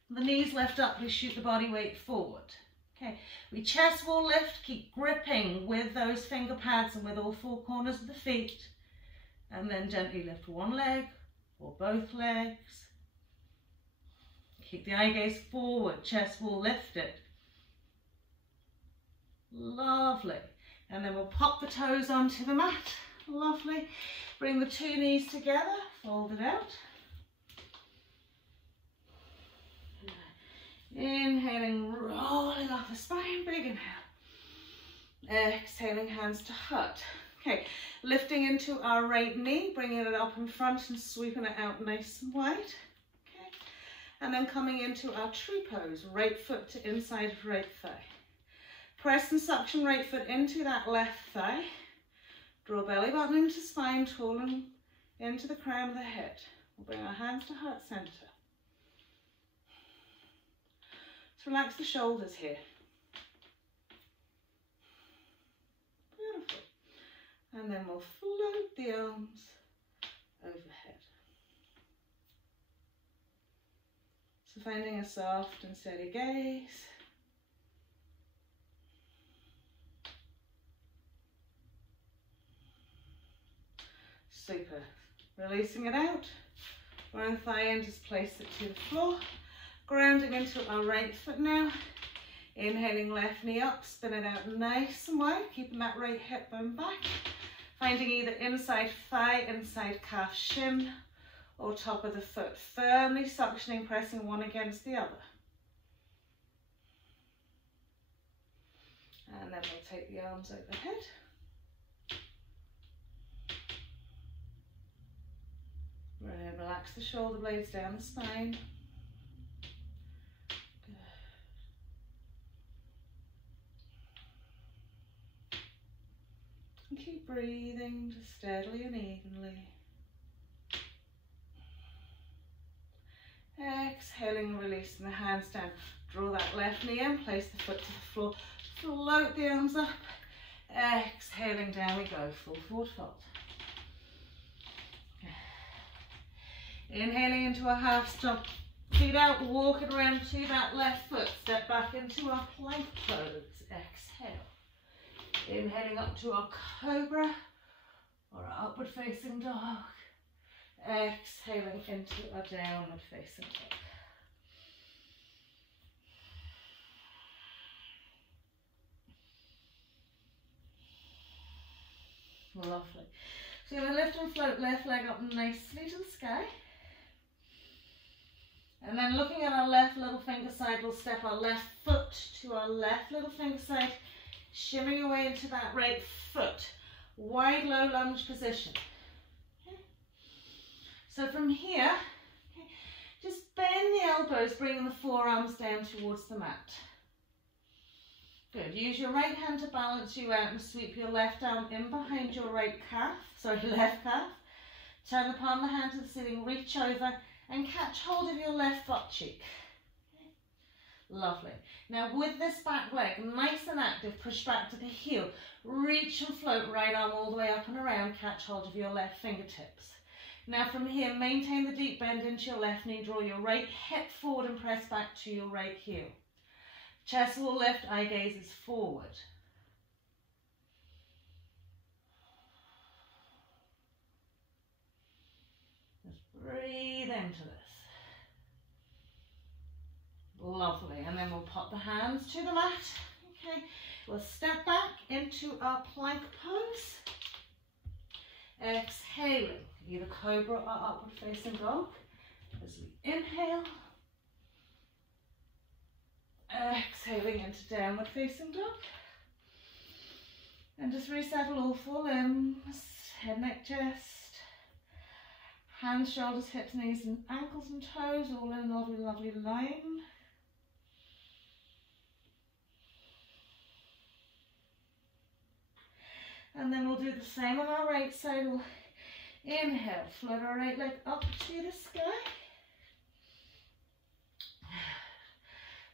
the knees lift up, we shoot the body weight forward. Okay, we chest wall lift, keep gripping with those finger pads and with all four corners of the feet. And then gently lift one leg or both legs. Keep the eye gaze forward, chest wall lifted. Lovely. And then we'll pop the toes onto the mat. Lovely. Bring the two knees together, fold it out. Inhaling, rolling off the spine, big inhale. Exhaling, hands to heart. Okay, lifting into our right knee, bringing it up in front and sweeping it out nice and wide. Okay, and then coming into our tree pose, right foot to inside of right thigh. Press and suction right foot into that left thigh. Draw belly button into spine, tooling into the crown of the head. We'll bring our hands to heart center. Let's relax the shoulders here. Beautiful. And then we'll float the arms overhead. So finding a soft and steady gaze. Super. Releasing it out. One thigh in, just place it to the floor. Grounding into our right foot now. Inhaling left knee up, spin it out nice and wide, keeping that right hip bone back. Finding either inside thigh, inside calf, shin, or top of the foot. Firmly suctioning, pressing one against the other. And then we'll take the arms overhead. Relax the shoulder blades down the spine. Good. And keep breathing just steadily and evenly. Exhaling, releasing the hands down. Draw that left knee in, place the foot to the floor. Float the arms up. Exhaling, down we go, full forward fold. Inhaling into a half stomp, feet out, walk it around to that left foot, step back into our plank pose, exhale. Inhaling up to our cobra or our upward facing dog, exhaling into our downward facing dog. Lovely. So you're going to lift and float left leg up nicely to the sky. And then looking at our left little finger side, we'll step our left foot to our left little finger side, shimming away into that right foot. Wide low lunge position. Okay. So from here, okay, just bend the elbows, bringing the forearms down towards the mat. Good. Use your right hand to balance you out and sweep your left arm in behind your right calf, left calf. Turn the palm of the hand to the ceiling, reach over and catch hold of your left butt cheek. Okay. Lovely. Now with this back leg, nice and active, push back to the heel. Reach and float, right arm all the way up and around, catch hold of your left fingertips. Now from here, maintain the deep bend into your left knee, draw your right hip forward and press back to your right heel. Chest will lift, eye gaze is forward. Just breathe into this. Lovely. And then we'll pop the hands to the mat. Okay. We'll step back into our plank pose. Exhaling, either cobra or upward facing dog. As we inhale. Exhaling into downward facing dog. And just resettle all four limbs, head, neck, chest, hands, shoulders, hips, knees and ankles and toes, all in a lovely, lovely line. And then we'll do the same on our right side. We'll inhale, float our right leg up to the sky.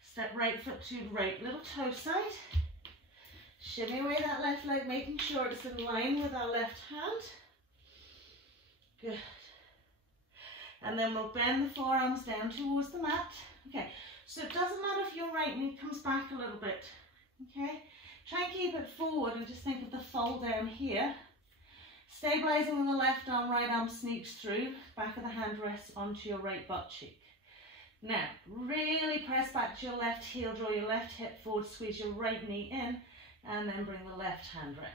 Step right foot to right little toe side. Shimmy away that left leg, making sure it's in line with our left hand. Good. And then we'll bend the forearms down towards the mat. Okay, so it doesn't matter if your right knee comes back a little bit. Okay, try and keep it forward and just think of the fold down here. Stabilizing with the left arm, right arm sneaks through, back of the hand rests onto your right butt cheek. Now, really press back to your left heel, draw your left hip forward, squeeze your right knee in, and then bring the left hand round.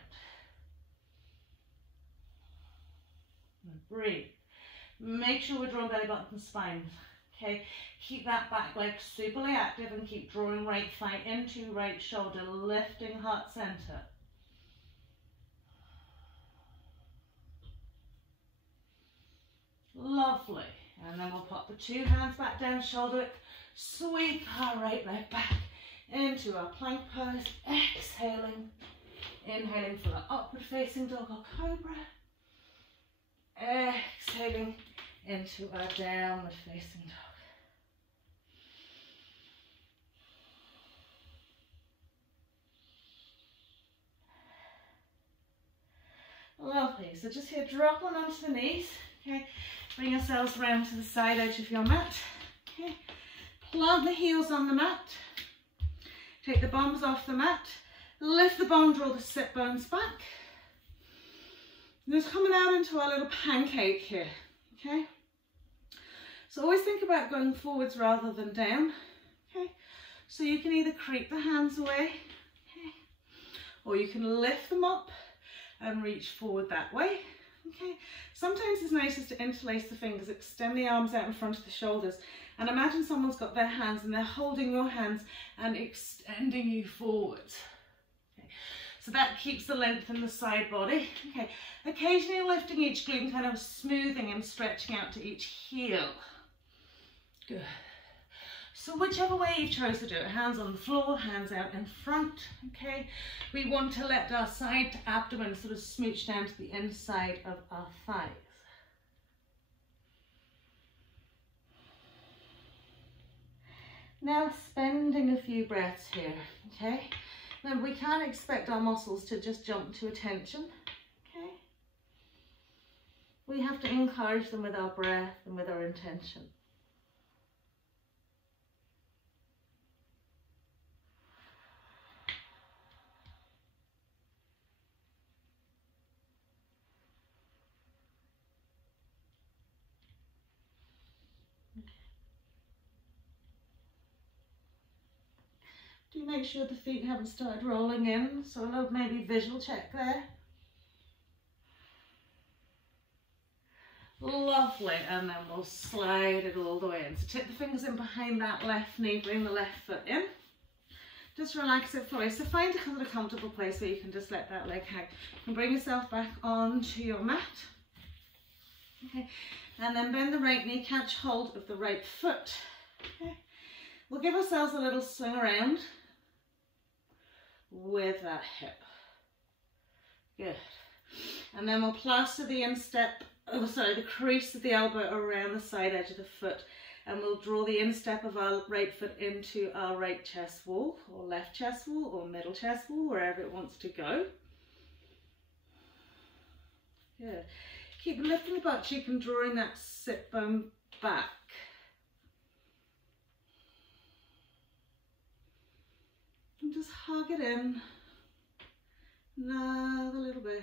Breathe. Make sure we're drawing belly button and spine. Okay, keep that back leg superly active and keep drawing right thigh into right shoulder, lifting heart center. Lovely. And then we'll pop the two hands back down, shoulder width, sweep our right leg back into our plank pose, exhaling, inhaling for the upward facing dog or cobra, exhaling into our downward facing dog. Lovely, so just here, drop on onto the knees, okay, bring yourselves round to the side edge of your mat, okay, plant the heels on the mat, take the bums off the mat, lift the bone, draw the sit bones back, and just coming out into our little pancake here, okay, so always think about going forwards rather than down, okay, so you can either creep the hands away, okay, or you can lift them up and reach forward that way. Okay, sometimes it's nicest to interlace the fingers, extend the arms out in front of the shoulders, and imagine someone's got their hands and they're holding your hands and extending you forwards. Okay, so that keeps the length in the side body. Okay, occasionally lifting each glute and kind of smoothing and stretching out to each heel. Good. So whichever way you chose to do it, hands on the floor, hands out in front, okay? We want to let our side abdomen sort of smooch down to the inside of our thighs. Now spending a few breaths here, okay? Now we can't expect our muscles to just jump to attention, okay? We have to encourage them with our breath and with our intention. Do make sure the feet haven't started rolling in, so a little maybe visual check there. Lovely, and then we'll slide it all the way in. So tip the fingers in behind that left knee, bring the left foot in. Just relax it fully. So find a comfortable place where you can just let that leg hang. You can bring yourself back onto your mat. Okay, and then bend the right knee, catch hold of the right foot. Okay, we'll give ourselves a little swing around with that hip. Good. And then we'll plaster the instep, the crease of the elbow around the side edge of the foot, and we'll draw the instep of our right foot into our right chest wall, or left chest wall, or middle chest wall, wherever it wants to go. Good. Keep lifting the butt cheek and drawing that sit bone back. And just hug it in. Another little bit.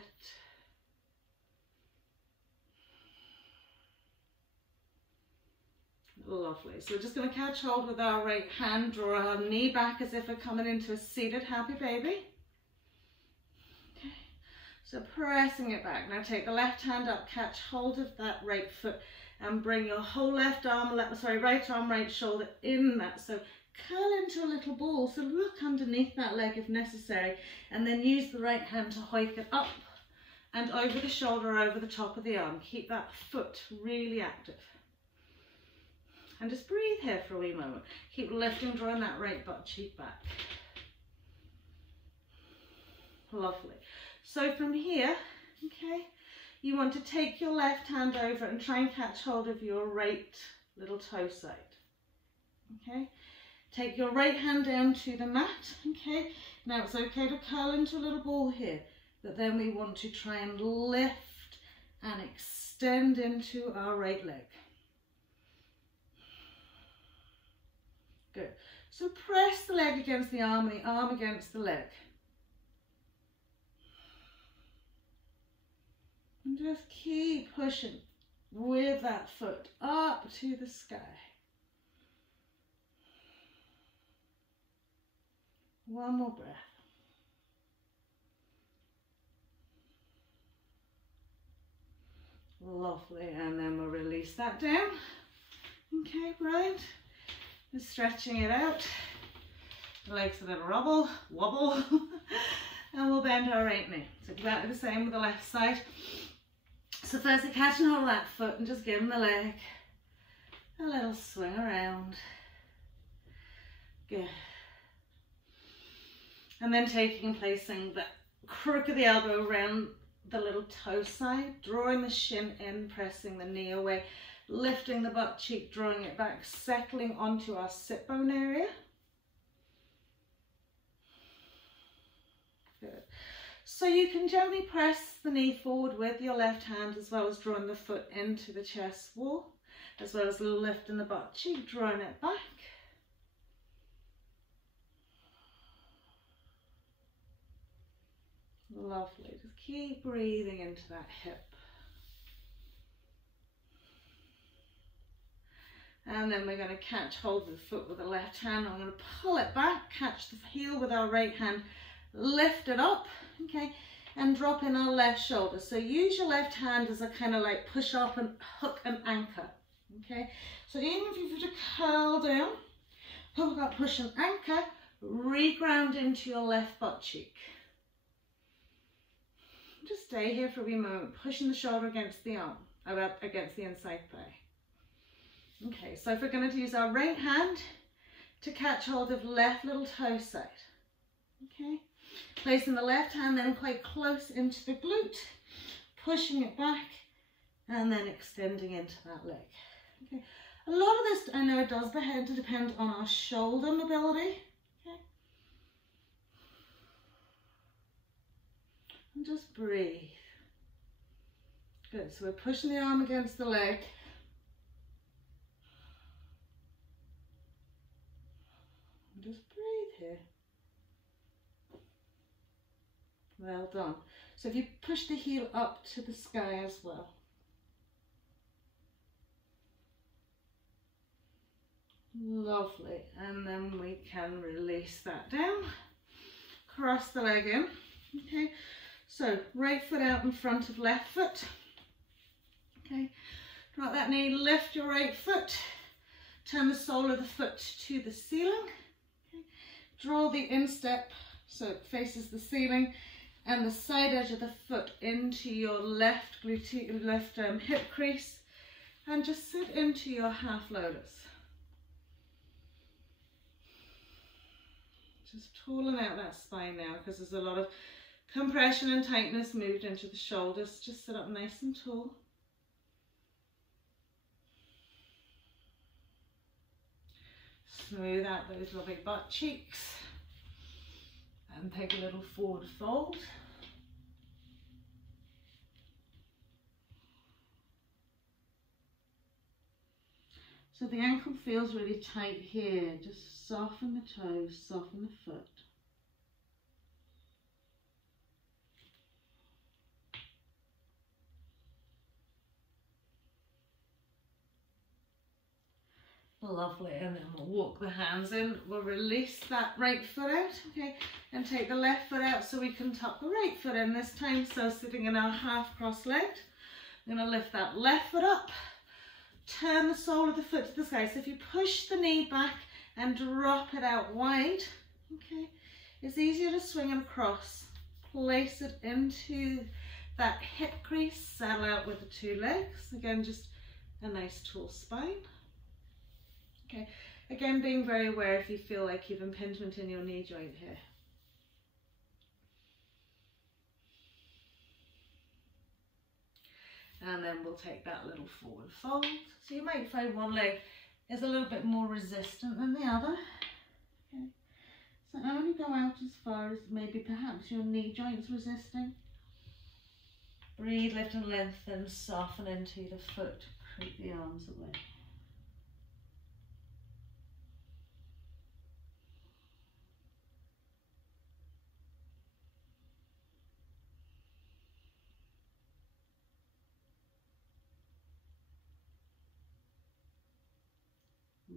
Lovely. So we're just going to catch hold with our right hand, draw our knee back as if we're coming into a seated happy baby. Okay. So pressing it back. Now take the left hand up, catch hold of that right foot and bring your whole left arm, right arm, right shoulder in that. So curl into a little ball, so look underneath that leg if necessary, and then use the right hand to hoik it up and over the shoulder, over the top of the arm. Keep that foot really active. And just breathe here for a wee moment. Keep lifting, drawing that right butt cheek back. Lovely. So from here, okay, you want to take your left hand over and try and catch hold of your right little toe side. Okay, take your right hand down to the mat. Okay, now it's okay to curl into a little ball here, but then we want to try and lift and extend into our right leg. Good. So press the leg against the arm and the arm against the leg. And just keep pushing with that foot up to the sky. One more breath. Lovely, and then we'll release that down. Okay, right. Just stretching it out. The legs a little wobble, and we'll bend our right knee. So exactly the same with the left side. So firstly, catching hold of that foot and just giving the leg a little swing around. Good. And then taking and placing the crook of the elbow around the little toe side, drawing the shin in, pressing the knee away, lifting the butt cheek, drawing it back, settling onto our sit bone area. Good. So you can gently press the knee forward with your left hand, as well as drawing the foot into the chest wall, as well as a little lift in the butt cheek, drawing it back. Lovely. Just keep breathing into that hip. And then we're going to catch hold of the foot with the left hand. I'm going to pull it back, catch the heel with our right hand, lift it up, okay, and drop in our left shoulder. So use your left hand as a kind of like push up and hook and anchor, okay. So even if you were to curl down, hook up, push and anchor, reground into your left butt cheek. Just stay here for a wee moment, pushing the shoulder against the arm, against the inside thigh. Okay, so if we're going to use our right hand to catch hold of left little toe side. Okay, placing the left hand then quite close into the glute, pushing it back, and then extending into that leg. Okay, a lot of this, I know it does depend on our shoulder mobility. Okay, and just breathe. Good, so we're pushing the arm against the leg. Just breathe here. Well done. So if you push the heel up to the sky as well. Lovely. And then we can release that down. Cross the leg in. Okay. So right foot out in front of left foot. Okay. Drop that knee, lift your right foot. Turn the sole of the foot to the ceiling. Okay. Draw the instep so it faces the ceiling, and the side edge of the foot into your left hip crease, and just sit into your half lotus. Just tooling out that spine now, because there's a lot of compression and tightness moved into the shoulders. Just sit up nice and tall. Smooth out those lovely butt cheeks. And take a little forward fold. So the ankle feels really tight here. Just soften the toes, soften the foot. Lovely, and then we'll walk the hands in. We'll release that right foot out, okay, and take the left foot out so we can tuck the right foot in this time. So sitting in our half cross-legged, I'm going to lift that left foot up, turn the sole of the foot to the sky. So if you push the knee back and drop it out wide, okay, it's easier to swing it across. Place it into that hip crease, settle out with the two legs. Again, just a nice tall spine. Okay, again, being very aware if you feel like you've impingement in your knee joint here. And then we'll take that little forward fold. So you might find one leg is a little bit more resistant than the other. Okay. So only go out as far as maybe perhaps your knee joint's resisting. Breathe, lift and lengthen, soften into the foot, creep the arms away.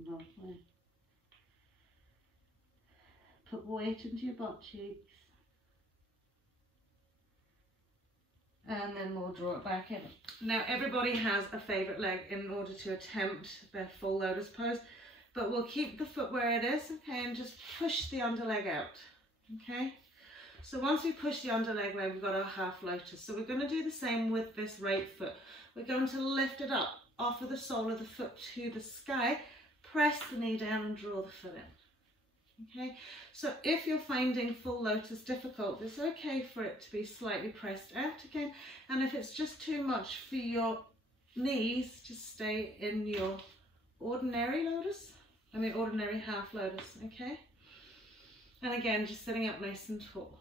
Lovely. Put weight into your butt cheeks. And then we'll draw it back in. Now everybody has a favourite leg in order to attempt their full lotus pose, but we'll keep the foot where it is, okay, and just push the underleg out, okay? So once we push the underleg out, we've got our half lotus. So we're going to do the same with this right foot. We're going to lift it up off of the sole of the foot to the sky, press the knee down and draw the foot in. Okay, so if you're finding full lotus difficult, it's okay for it to be slightly pressed out again. And if it's just too much for your knees, just stay in your ordinary lotus, ordinary half lotus, okay? And again, just sitting up nice and tall.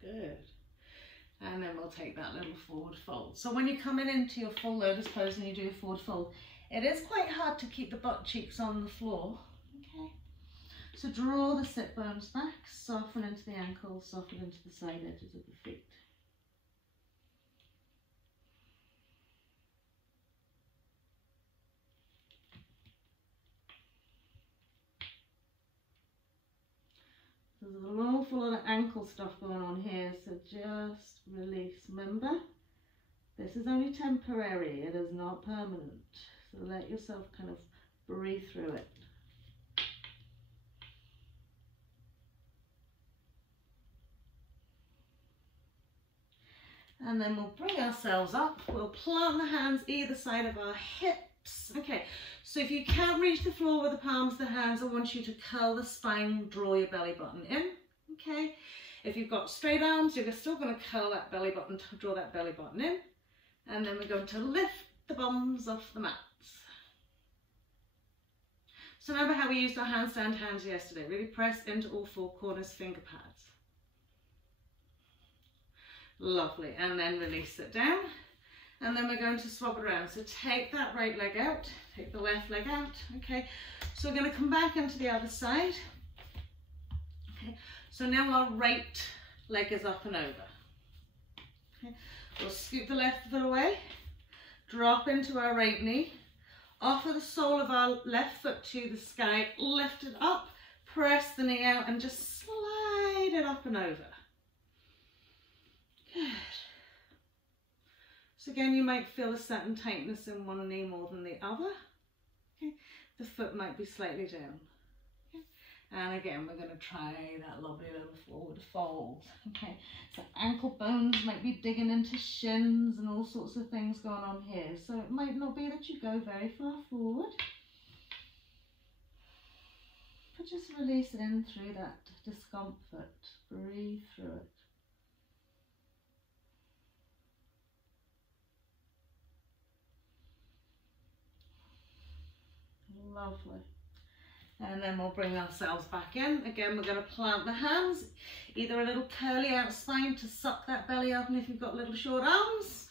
Good. And then we'll take that little forward fold. So when you're coming into your full lotus pose and you do a forward fold, it is quite hard to keep the butt cheeks on the floor. Okay, so draw the sit bones back, soften into the ankles, soften into the side edges of the feet. There's an awful lot of ankle stuff going on here, so just release. Remember, this is only temporary, it is not permanent. So let yourself kind of breathe through it. And then we'll bring ourselves up. We'll plant the hands either side of our hips. Okay, so if you can't reach the floor with the palms of the hands, I want you to curl the spine, draw your belly button in. Okay, if you've got straight arms, you're still going to curl that belly button, draw that belly button in. And then we're going to lift the bums off the mats. So remember how we used our handstand hands yesterday? Really press into all four corners, finger pads. Lovely, and then release it down. And then we're going to swap it around. So take that right leg out, take the left leg out, okay? So we're going to come back into the other side. Okay, so now our right leg is up and over. Okay, we'll scoop the left foot away, drop into our right knee, offer the sole of our left foot to the sky, lift it up, press the knee out and just slide it up and over. Good. So again, you might feel a certain tightness in one knee more than the other. Okay. The foot might be slightly down. Okay. And again, we're going to try that lovely little forward fold. Okay. So ankle bones might be digging into shins and all sorts of things going on here. So it might not be that you go very far forward. But just release it in through that discomfort. Breathe through it. Lovely. And then we'll bring ourselves back in. Again, we're going to plant the hands, either a little curly out spine to suck that belly up, and if you've got little short arms,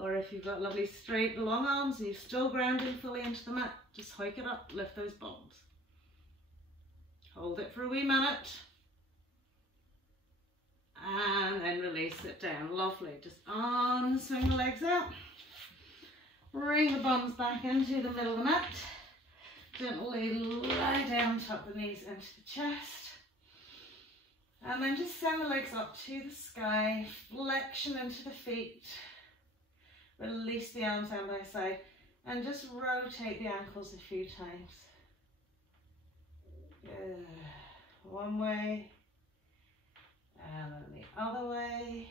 or if you've got lovely straight long arms and you're still grounding fully into the mat, just hike it up, lift those bones. Hold it for a wee minute. And then release it down. Lovely. Just arm, swing the legs out. Bring the bums back into the middle of the mat. Gently lie down, tuck the knees into the chest. And then just send the legs up to the sky, flexion into the feet. Release the arms down by side and just rotate the ankles a few times. Good. One way and then the other way.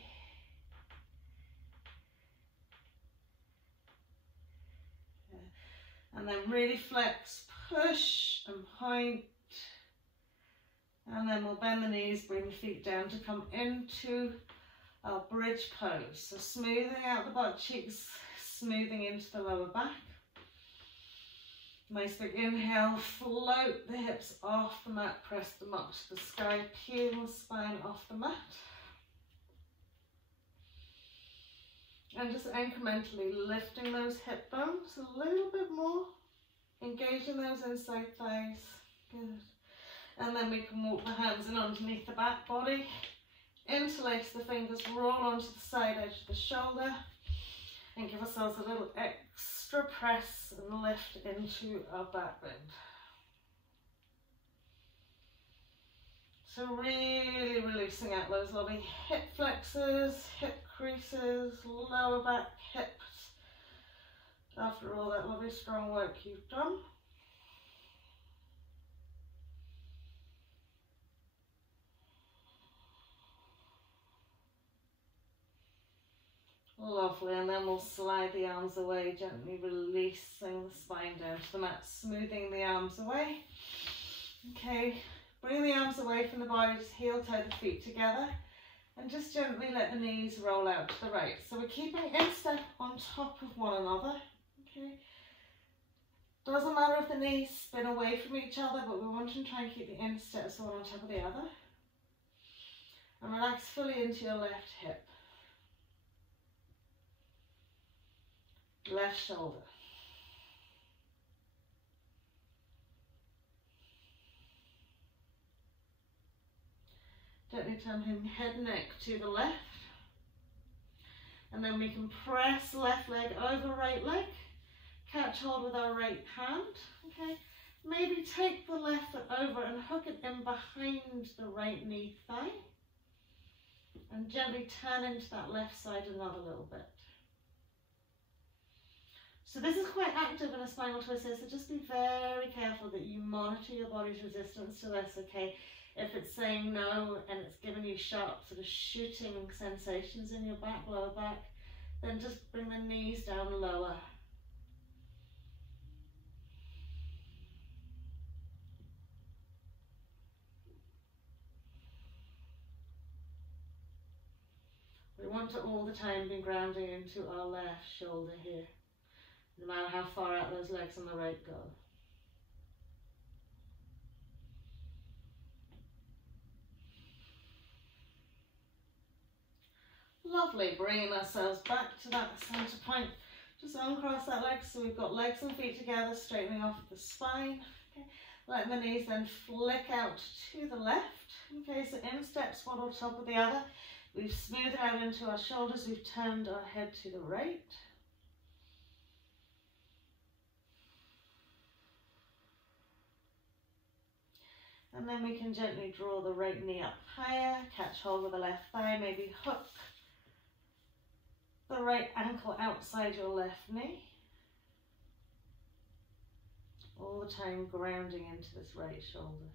And then really flex, push and point. And then we'll bend the knees, bring the feet down to come into our bridge pose. So smoothing out the butt cheeks, smoothing into the lower back. Nice big inhale, float the hips off the mat, press them up to the sky, peel the spine off the mat. And just incrementally lifting those hip bones a little bit more, engaging those inside thighs. Good. And then we can walk the hands in underneath the back body, interlace the fingers, roll onto the side edge of the shoulder, and give ourselves a little extra press and lift into our back bend. So really releasing out those lovely hip flexors, hip creases, lower back, hips, after all that lovely strong work you've done. Lovely, and then we'll slide the arms away, gently releasing the spine down to the mat, smoothing the arms away. Okay, bring the arms away from the body, just heel toe the feet together, and just gently let the knees roll out to the right. So we're keeping instep on top of one another, okay? Doesn't matter if the knees spin away from each other, but we want to try and keep the insteps one on top of the other. And relax fully into your left hip. Left shoulder. Gently turn him head and neck to the left. And then we can press left leg over right leg. Catch hold with our right hand. Okay. Maybe take the left foot over and hook it in behind the right knee thigh. And gently turn into that left side another little bit. So this is quite active in a spinal twist here, so just be very careful that you monitor your body's resistance to this, okay? If it's saying no and it's giving you sharp sort of shooting sensations in your back, lower back, then just bring the knees down lower. We want to all the time be grounding into our left shoulder here, no matter how far out those legs on the right go. Lovely, bringing ourselves back to that center point. Just uncross that leg, so we've got legs and feet together, straightening off the spine. Okay. Letting the knees then flick out to the left. Okay, so insteps one on top of the other. We've smoothed out into our shoulders, we've turned our head to the right. And then we can gently draw the right knee up higher, catch hold of the left thigh, maybe hook the right ankle outside your left knee. All the time grounding into this right shoulder.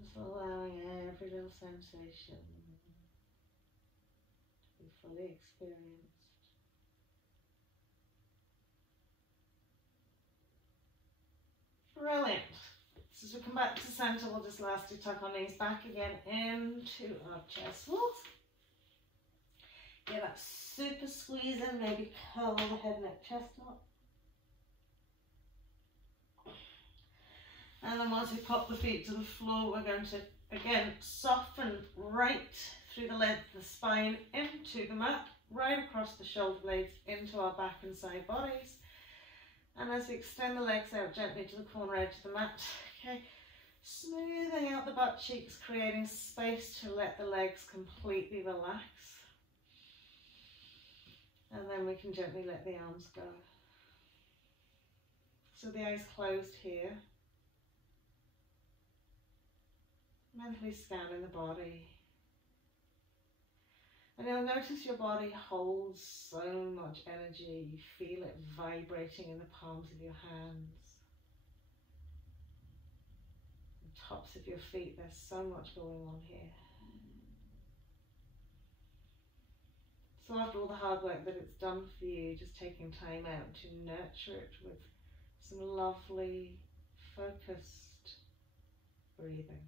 Just allowing every little sensation to be fully experienced. Brilliant. So as we come back to center, we'll just lastly tuck our knees back again into our chest walls. Get that super squeeze in, maybe curl the head, neck, chest up. And then once we pop the feet to the floor, we're going to, again, soften right through the length of the spine into the mat, right across the shoulder blades into our back and side bodies. And as we extend the legs out gently to the corner edge of the mat, okay, smoothing out the butt cheeks, creating space to let the legs completely relax. And then we can gently let the arms go. So the eyes closed here. Mentally scanning the body. And you'll notice your body holds so much energy. You feel it vibrating in the palms of your hands. The tops of your feet, there's so much going on here. So after all the hard work that it's done for you, just taking time out to nurture it with some lovely, focused breathing.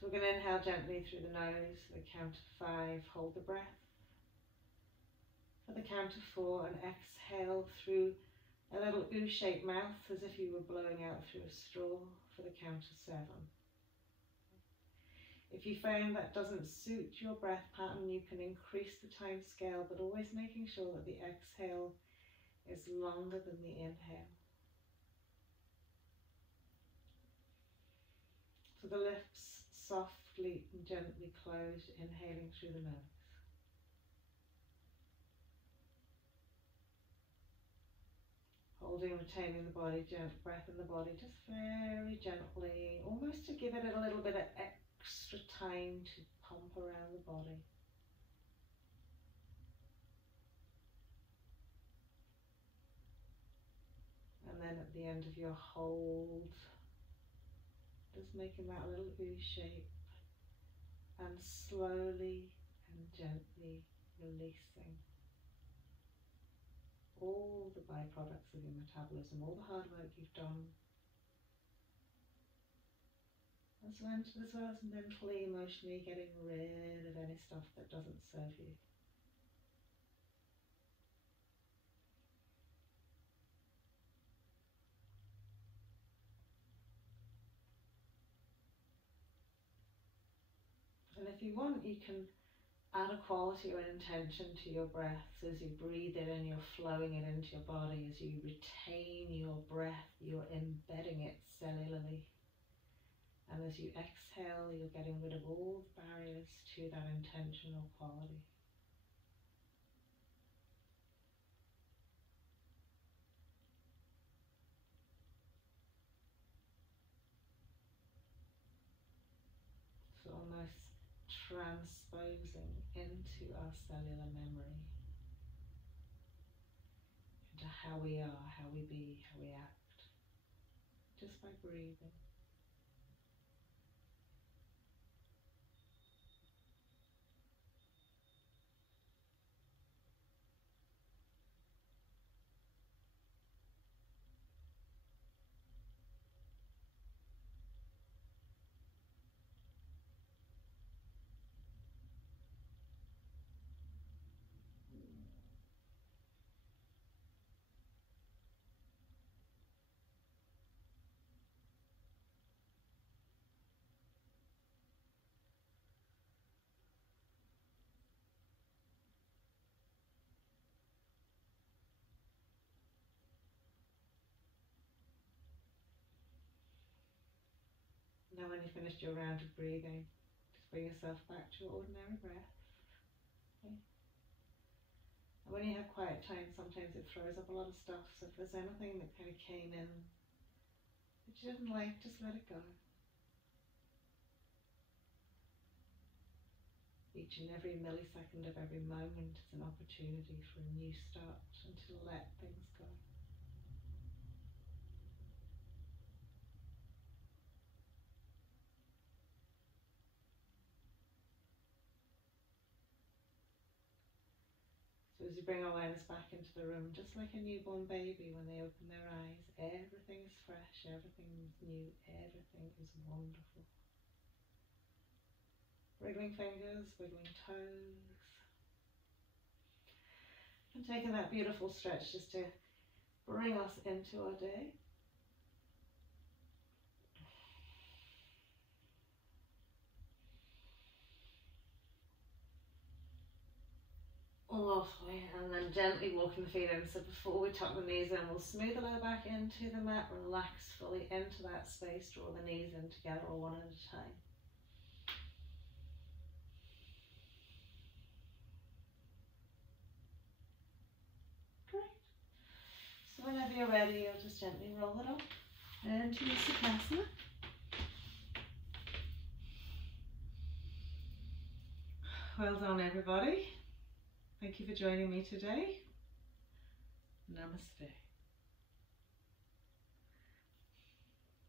So we're going to inhale gently through the nose for the count of 5, hold the breath. For the count of 4, and exhale through a little U-shaped mouth as if you were blowing out through a straw for the count of 7. If you find that doesn't suit your breath pattern, you can increase the time scale, but always making sure that the exhale is longer than the inhale. So the lips softly and gently closed, inhaling through the nose. Holding and retaining the body, gentle breath in the body, just very gently, almost to give it a little bit of extra time to pump around the body. And then at the end of your hold, just making that little U shape and slowly and gently releasing all the byproducts of your metabolism, all the hard work you've done, as well as mentally, emotionally getting rid of any stuff that doesn't serve you. And if you want, you can add a quality or an intention to your breaths as you breathe in and you're flowing it into your body. As you retain your breath, you're embedding it cellularly. And as you exhale, you're getting rid of all the barriers to that intentional quality. So almost transposing into our cellular memory, into how we are, how we be, how we act, just by breathing. Now when you've finished your round of breathing, just bring yourself back to your ordinary breath. Okay. And when you have quiet time, sometimes it throws up a lot of stuff, so if there's anything that kind of came in that you didn't like, just let it go. Each and every millisecond of every moment is an opportunity for a new start and to let things go. So as you bring awareness back into the room, just like a newborn baby when they open their eyes, everything is fresh, everything is new, everything is wonderful. Wiggling fingers, wiggling toes. And taking that beautiful stretch just to bring us into our day. Lovely, and then gently walking the feet in. So before we tuck the knees in, we'll smooth the lower back into the mat, relax fully into that space, draw the knees in together or one at a time. Great. So whenever you're ready, you'll just gently roll it up into your Sukhasana. Well done, everybody. Thank you for joining me today. Namaste.